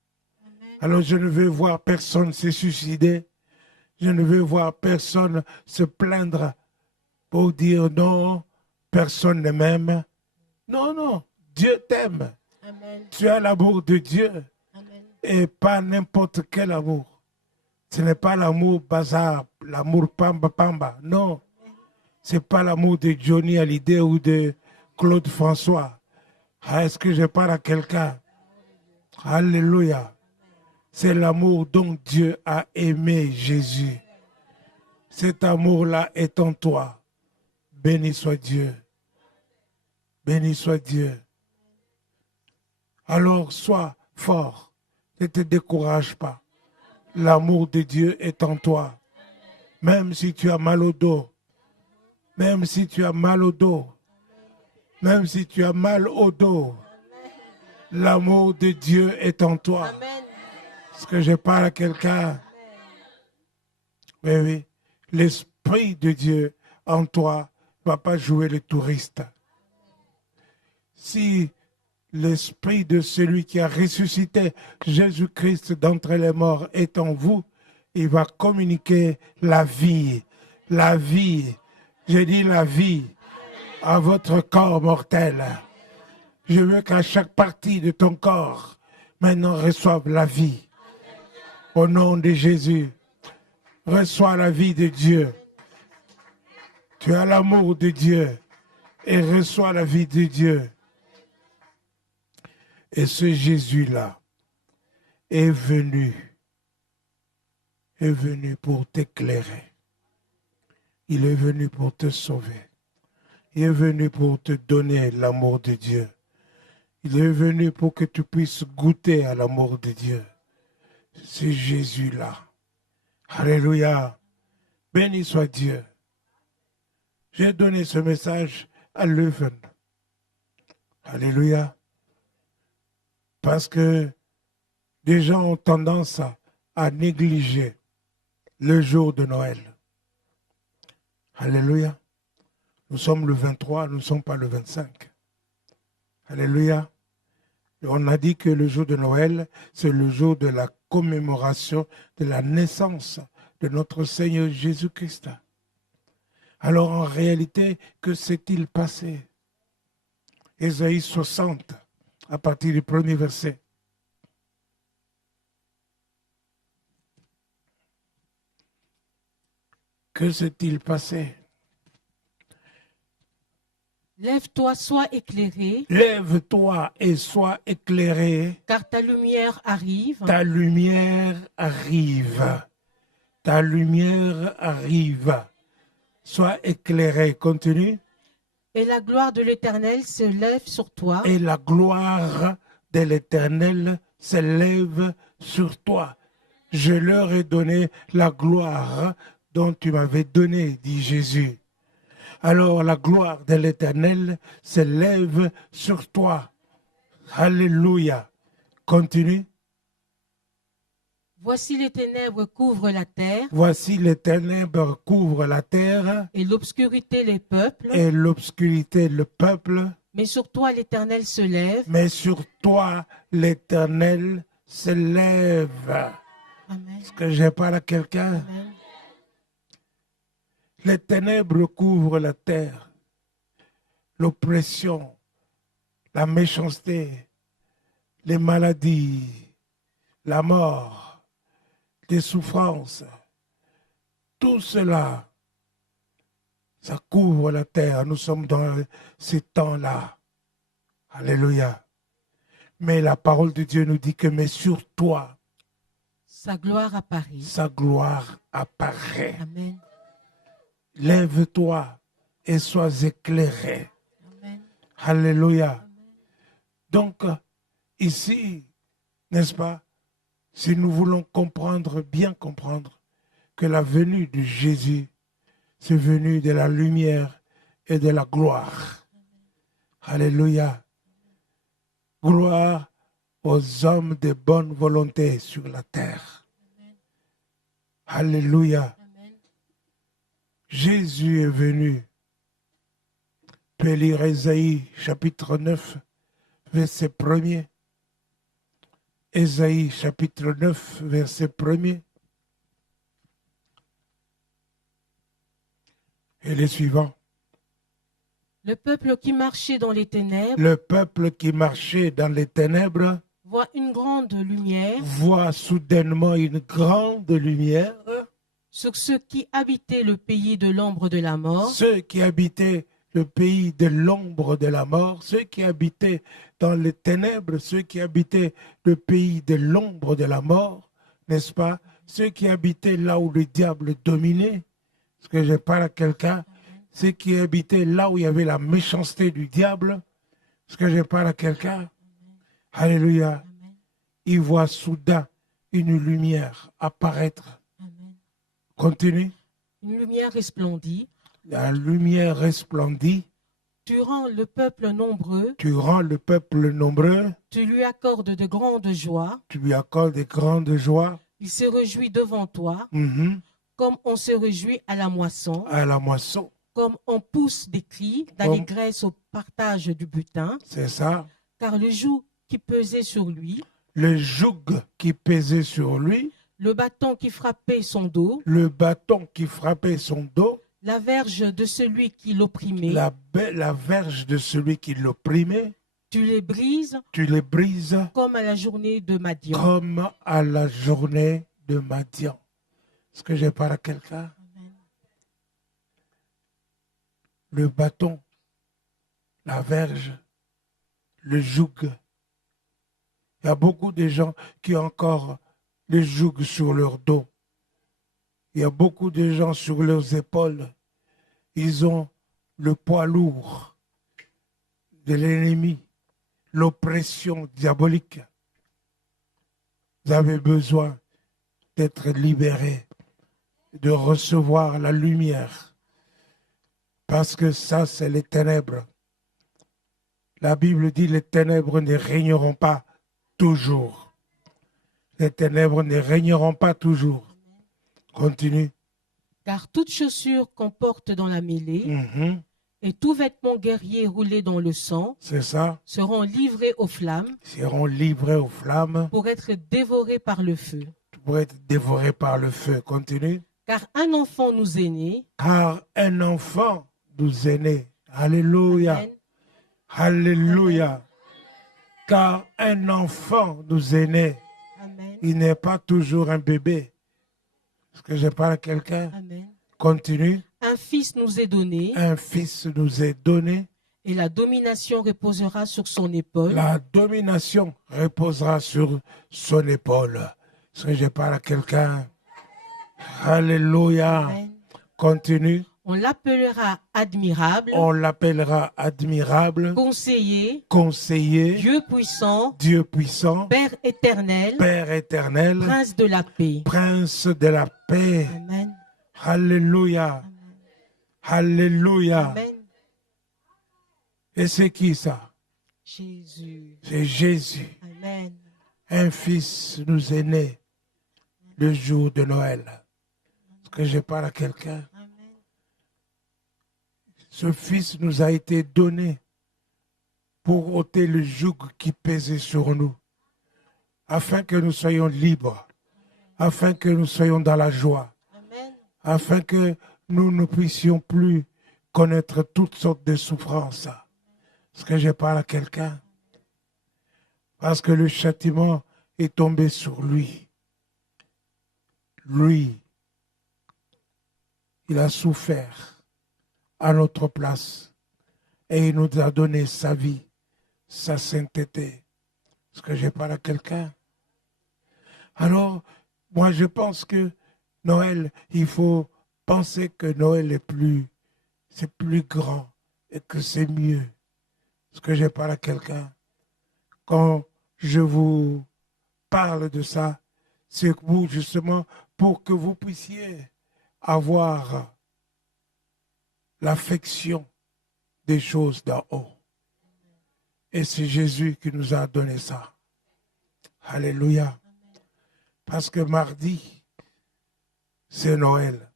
Alors je ne veux voir personne se suicider. Je ne veux voir personne se plaindre pour dire non, personne ne m'aime. Non, non, Dieu t'aime. Amen. Tu as l'amour de Dieu Amen. et pas n'importe quel amour. Ce n'est pas l'amour bazar, l'amour pamba. Non, ce n'est pas l'amour de Johnny Hallyday ou de Claude François. Ah, est-ce que je parle à quelqu'un? Alléluia. C'est l'amour dont Dieu a aimé Jésus. Cet amour-là est en toi. Béni soit Dieu. Béni soit Dieu. Alors sois fort. Ne te décourage pas. L'amour de Dieu est en toi. Même si tu as mal au dos. Même si tu as mal au dos. Même si tu as mal au dos. L'amour de Dieu est en toi. Amen. Est-ce que je parle à quelqu'un? Oui, oui. L'Esprit de Dieu en toi ne va pas jouer le touriste. Si l'Esprit de celui qui a ressuscité Jésus-Christ d'entre les morts est en vous, il va communiquer la vie. La vie. J'ai dit la vie à votre corps mortel. Je veux qu'à chaque partie de ton corps, maintenant, reçoive la vie. Au nom de Jésus, reçois la vie de Dieu. Tu as l'amour de Dieu et reçois la vie de Dieu. Et ce Jésus-là est venu pour t'éclairer. Il est venu pour te sauver. Il est venu pour te donner l'amour de Dieu. Il est venu pour que tu puisses goûter à l'amour de Dieu. C'est Jésus-là. Alléluia. Béni soit Dieu. J'ai donné ce message à Leuven. Alléluia. Parce que des gens ont tendance à négliger le jour de Noël. Alléluia. Nous sommes le 23, nous ne sommes pas le 25. Alléluia. On a dit que le jour de Noël, c'est le jour de la commémoration de la naissance de notre Seigneur Jésus-Christ. Alors en réalité, que s'est-il passé? Ésaïe 60, à partir du premier verset. Que s'est-il passé? Lève-toi, sois éclairé, Lève-toi et sois éclairé. car ta lumière arrive. Ta lumière arrive. Ta lumière arrive. Sois éclairé. Continue. Et la gloire de l'Éternel se lève sur toi. Et la gloire de l'Éternel s'élève sur toi. Je leur ai donné la gloire dont tu m'avais donné, dit Jésus. Alors la gloire de l'Éternel s'élève sur toi. Alléluia. Continue. Voici les ténèbres couvrent la terre. Voici les ténèbres couvrent la terre. Et l'obscurité les peuples. Et l'obscurité le peuple. Mais sur toi l'Éternel se lève. Mais sur toi l'Éternel se lève. Amen. Est-ce que je parle à quelqu'un? Amen. Les ténèbres couvrent la terre. L'oppression, la méchanceté, les maladies, la mort, les souffrances, tout cela, ça couvre la terre. Nous sommes dans ces temps-là. Alléluia. Mais la parole de Dieu nous dit que, mais sur toi, sa gloire apparaît. Sa gloire apparaît. Amen. Lève-toi et sois éclairé. Amen. Alléluia. Amen. Donc, ici, n'est-ce pas, si nous voulons comprendre, bien comprendre, que la venue de Jésus, c'est venue de la lumière et de la gloire. Alléluia. Gloire aux hommes de bonne volonté sur la terre. Alléluia. Jésus est venu. Tu peux lire Ésaïe chapitre 9, verset 1er. Ésaïe chapitre 9, verset 1er. Et les suivants. Le peuple qui marchait dans les ténèbres Le peuple qui marchait dans les ténèbres voit une grande lumière. voit soudainement une grande lumière. Sur ceux qui habitaient le pays de l'ombre de la mort, Ceux qui habitaient le pays de l'ombre de la mort, ceux qui habitaient dans les ténèbres, ceux qui habitaient le pays de l'ombre de la mort, n'est-ce pas? Ceux qui habitaient là où le diable dominait, parce que je parle à quelqu'un, ceux qui habitaient là où il y avait la méchanceté du diable, parce que je parle à quelqu'un, alléluia, ils voient soudain une lumière apparaître. Amen. Continue. Une lumière resplendit. La lumière resplendit. Tu rends le peuple nombreux, Tu rends le peuple nombreux. tu lui accordes de grandes joies. Tu lui accordes des grandes joies. Il se réjouit devant toi, Mhm. comme on se réjouit à la moisson, À la moisson. comme on pousse des cris d'allégresse au partage du butin, C'est ça. car le joug qui pesait sur lui, Le joug qui pesait sur lui, le bâton qui frappait son dos, le bâton qui frappait son dos, la verge de celui qui l'opprimait, la verge de celui qui l'opprimait, tu les brises tu les brises comme à la journée de Madian. comme à la journée de Madian. Est-ce que j'ai parlé à quelqu'un? Amen. Le bâton, la verge, le joug. Il y a beaucoup de gens qui ont encore le joug sur leur dos. Il y a beaucoup de gens sur leurs épaules. Ils ont le poids lourd de l'ennemi, l'oppression diabolique. Vous avez besoin d'être libéré, de recevoir la lumière. Parce que ça, c'est les ténèbres. La Bible dit les ténèbres ne régneront pas toujours. Les ténèbres ne régneront pas toujours. Continue. Car toute chaussure qu'on porte dans la mêlée Mhm. et tout vêtement guerrier roulé dans le sang C'est ça. seront livrés aux flammes Ils seront livrés aux flammes pour être dévorés par le feu. pour être dévorés par le feu. Continue. Car un enfant nous est né. Car un enfant nous est né. Alléluia. Amen. Alléluia. Car un enfant nous est né. Amen. Il n'est pas toujours un bébé. Est-ce que je parle à quelqu'un? Amen. Continue. Un fils nous est donné Un fils nous est donné. et la domination reposera sur son épaule. La domination reposera sur son épaule. Est-ce que je parle à quelqu'un? Alléluia. Amen. Continue. On l'appellera admirable, On l'appellera admirable, conseiller, conseiller, Dieu puissant, Dieu puissant, Père éternel, Père éternel, Prince de la paix. Prince de la paix. Amen. Alléluia. Alléluia. Amen. Et c'est qui ça? Jésus. C'est Jésus. Amen. Un fils nous est né le jour de Noël. Est-ce que je parle à quelqu'un? Amen. Ce fils nous a été donné pour ôter le joug qui pesait sur nous, afin que nous soyons libres, afin que nous soyons dans la joie, Amen. afin que nous ne puissions plus connaître toutes sortes de souffrances. Est-ce que je parle à quelqu'un? Parce que le châtiment est tombé sur lui. Lui, il a souffert à notre place et il nous a donné sa vie, sa sainteté. Est-ce que je parle à quelqu'un? Alors, moi je pense que Noël, il faut penser que Noël c'est plus grand et que c'est mieux. Est-ce que je parle à quelqu'un? Quand je vous parle de ça, c'est vous justement pour que vous puissiez avoir l'affection des choses d'en haut. Et c'est Jésus qui nous a donné ça. Alléluia. Parce que mardi, c'est Noël.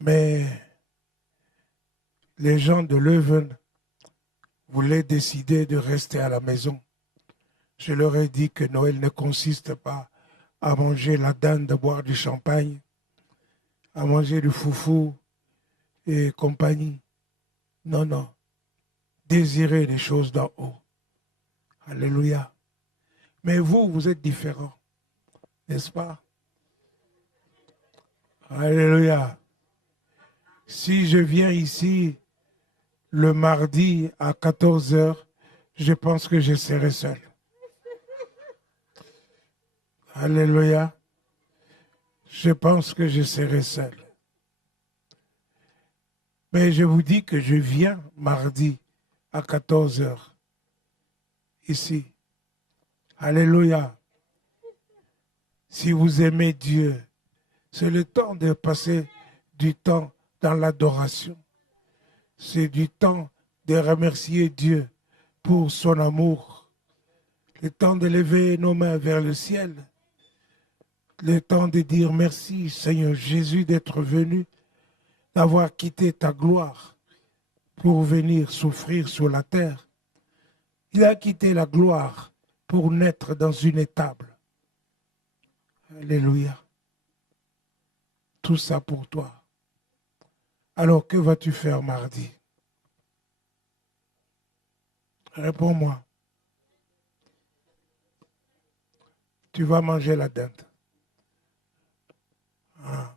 Mais les gens de Leuven voulaient décider de rester à la maison. Je leur ai dit que Noël ne consiste pas à manger la dinde, à boire du champagne, à manger du foufou et compagnie. Non, non. Désirez les choses d'en haut. Alléluia. Mais vous, vous êtes différents. N'est-ce pas? Alléluia. Si je viens ici le mardi à 14 heures, je pense que je serai seul. Alléluia. Je pense que je serai seul. Mais je vous dis que je viens mardi à 14 heures. Ici. Alléluia. Si vous aimez Dieu, c'est le temps de passer du temps dans l'adoration. C'est du temps de remercier Dieu pour son amour. Le temps de lever nos mains vers le ciel. Le temps de dire merci, Seigneur Jésus, d'être venu, d'avoir quitté ta gloire pour venir souffrir sur la terre. Il a quitté la gloire pour naître dans une étable. Alléluia. Tout ça pour toi. Alors, que vas-tu faire mardi? Réponds-moi. Tu vas manger la dinde. Ah.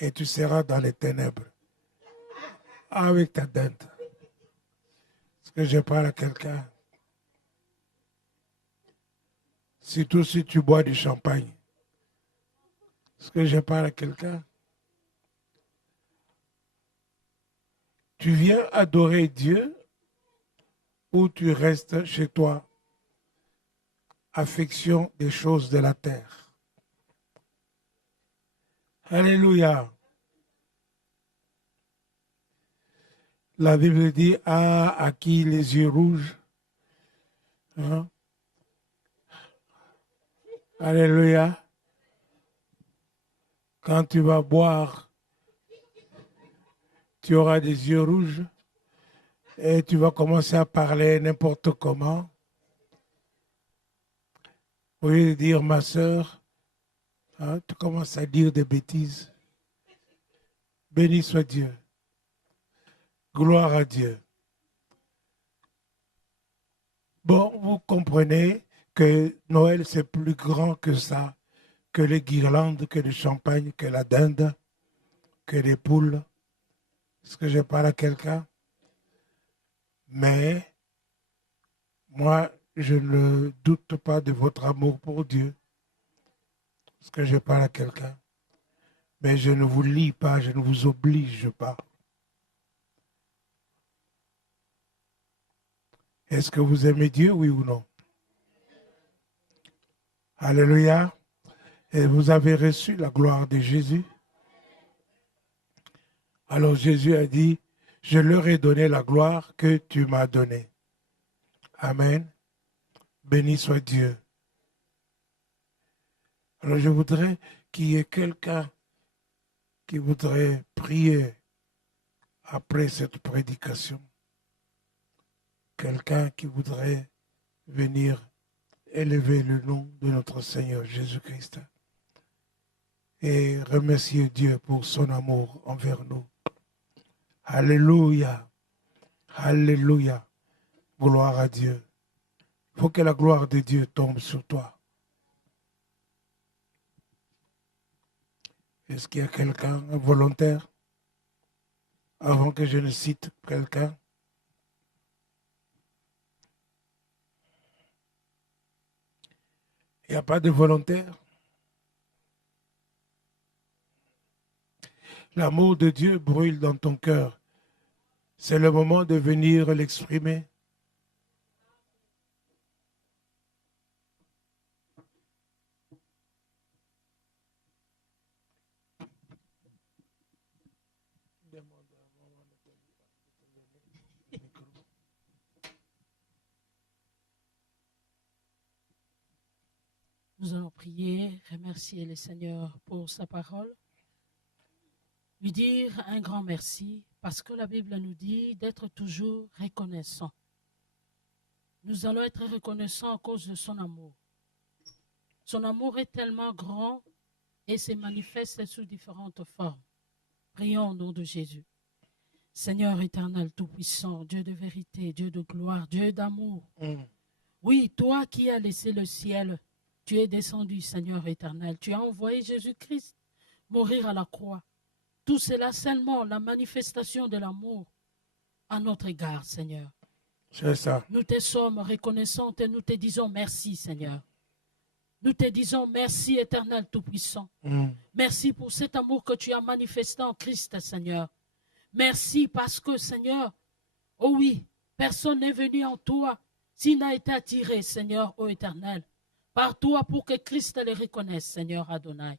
Et tu seras dans les ténèbres avec ta dinde. Est-ce que je parle à quelqu'un? Surtout si tu bois du champagne. Est-ce que je parle à quelqu'un? Tu viens adorer Dieu ou tu restes chez toi? Affection des choses de la terre. Alléluia. La Bible dit, à qui les yeux rouges? Hein? Alléluia. Quand tu vas boire, tu auras des yeux rouges et tu vas commencer à parler n'importe comment. Au lieu de dire ma sœur, hein, tu commences à dire des bêtises. Béni soit Dieu. Gloire à Dieu. Bon, vous comprenez que Noël, c'est plus grand que ça, que les guirlandes, que le champagne, que la dinde, que les poules. Est-ce que je parle à quelqu'un? Mais moi, je ne doute pas de votre amour pour Dieu. Est-ce que je parle à quelqu'un? Mais je ne vous lie pas, je ne vous oblige pas. Est-ce que vous aimez Dieu, oui ou non? Alléluia. Et vous avez reçu la gloire de Jésus. Alors Jésus a dit, je leur ai donné la gloire que tu m'as donnée. Amen. Béni soit Dieu. Alors je voudrais qu'il y ait quelqu'un qui voudrait prier après cette prédication. Quelqu'un qui voudrait venir élever le nom de notre Seigneur Jésus-Christ et remercier Dieu pour son amour envers nous. Alléluia. Alléluia. Gloire à Dieu. Il faut que la gloire de Dieu tombe sur toi. Est-ce qu'il y a quelqu'un volontaire? Avant que je ne cite quelqu'un. Il n'y a pas de volontaire. L'amour de Dieu brûle dans ton cœur. C'est le moment de venir l'exprimer. Nous allons prier, remercier le Seigneur pour sa parole, lui dire un grand merci parce que la Bible nous dit d'être toujours reconnaissant. Nous allons être reconnaissants à cause de son amour. Son amour est tellement grand et se manifeste sous différentes formes. Prions au nom de Jésus. Seigneur éternel, tout-puissant, Dieu de vérité, Dieu de gloire, Dieu d'amour. Mm. Oui, toi qui as laissé le ciel, tu es descendu, Seigneur éternel. Tu as envoyé Jésus-Christ mourir à la croix. Tout cela seulement la manifestation de l'amour à notre égard, Seigneur. C'est ça. Nous te sommes reconnaissants et nous te disons merci, Seigneur. Nous te disons merci, éternel tout-puissant. Mm. Merci pour cet amour que tu as manifesté en Christ, Seigneur. Merci parce que, Seigneur, oh oui, personne n'est venu en toi s'il n'a été attiré, Seigneur, ô éternel, par toi pour que Christ le reconnaisse, Seigneur Adonai.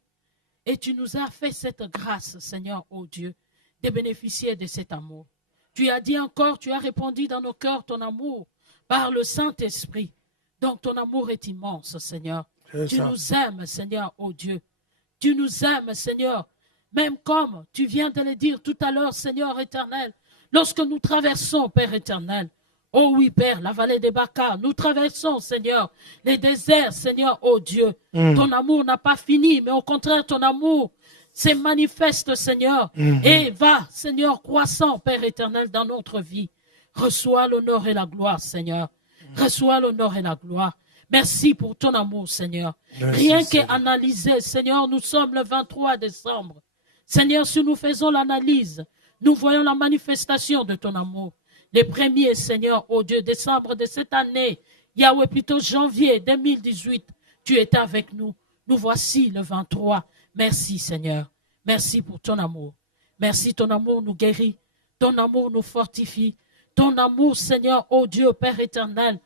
Et tu nous as fait cette grâce, Seigneur, ô Dieu, de bénéficier de cet amour. Tu as dit encore, tu as répandu dans nos cœurs ton amour par le Saint-Esprit. Donc ton amour est immense, Seigneur. Tu nous aimes, Seigneur, ô Dieu. Tu nous aimes, Seigneur. Même comme tu viens de le dire tout à l'heure, Seigneur éternel, lorsque nous traversons, Père éternel, oh oui, Père, la vallée des Bacar, nous traversons, Seigneur, les déserts, Seigneur, ô Dieu. Ton amour n'a pas fini, mais au contraire, ton amour se manifeste, Seigneur, et va, Seigneur, croissant, Père éternel, dans notre vie. Reçois l'honneur et la gloire, Seigneur. Reçois l'honneur et la gloire. Merci pour ton amour, Seigneur. Merci, Rien Seigneur. qu'analyser, Seigneur, nous sommes le 23 décembre. Seigneur, si nous faisons l'analyse, nous voyons la manifestation de ton amour. Les premiers, Seigneur, ô Dieu, décembre de cette année, Yahweh, plutôt janvier 2018, tu étais avec nous. Nous voici le 23. Merci, Seigneur. Merci pour ton amour. Merci, ton amour nous guérit. Ton amour nous fortifie. Ton amour, Seigneur, ô Dieu, Père éternel,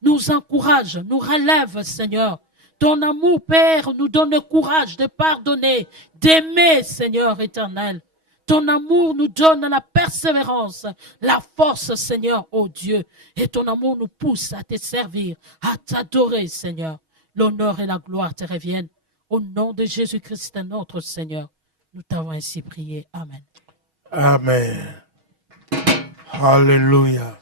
nous encourage, nous relève, Seigneur. Ton amour, Père, nous donne le courage de pardonner, d'aimer, Seigneur éternel. Ton amour nous donne la persévérance, la force, Seigneur, ô Dieu. Et ton amour nous pousse à te servir, à t'adorer, Seigneur. L'honneur et la gloire te reviennent. Au nom de Jésus-Christ, notre Seigneur, nous t'avons ainsi prié. Amen. Amen. Alléluia.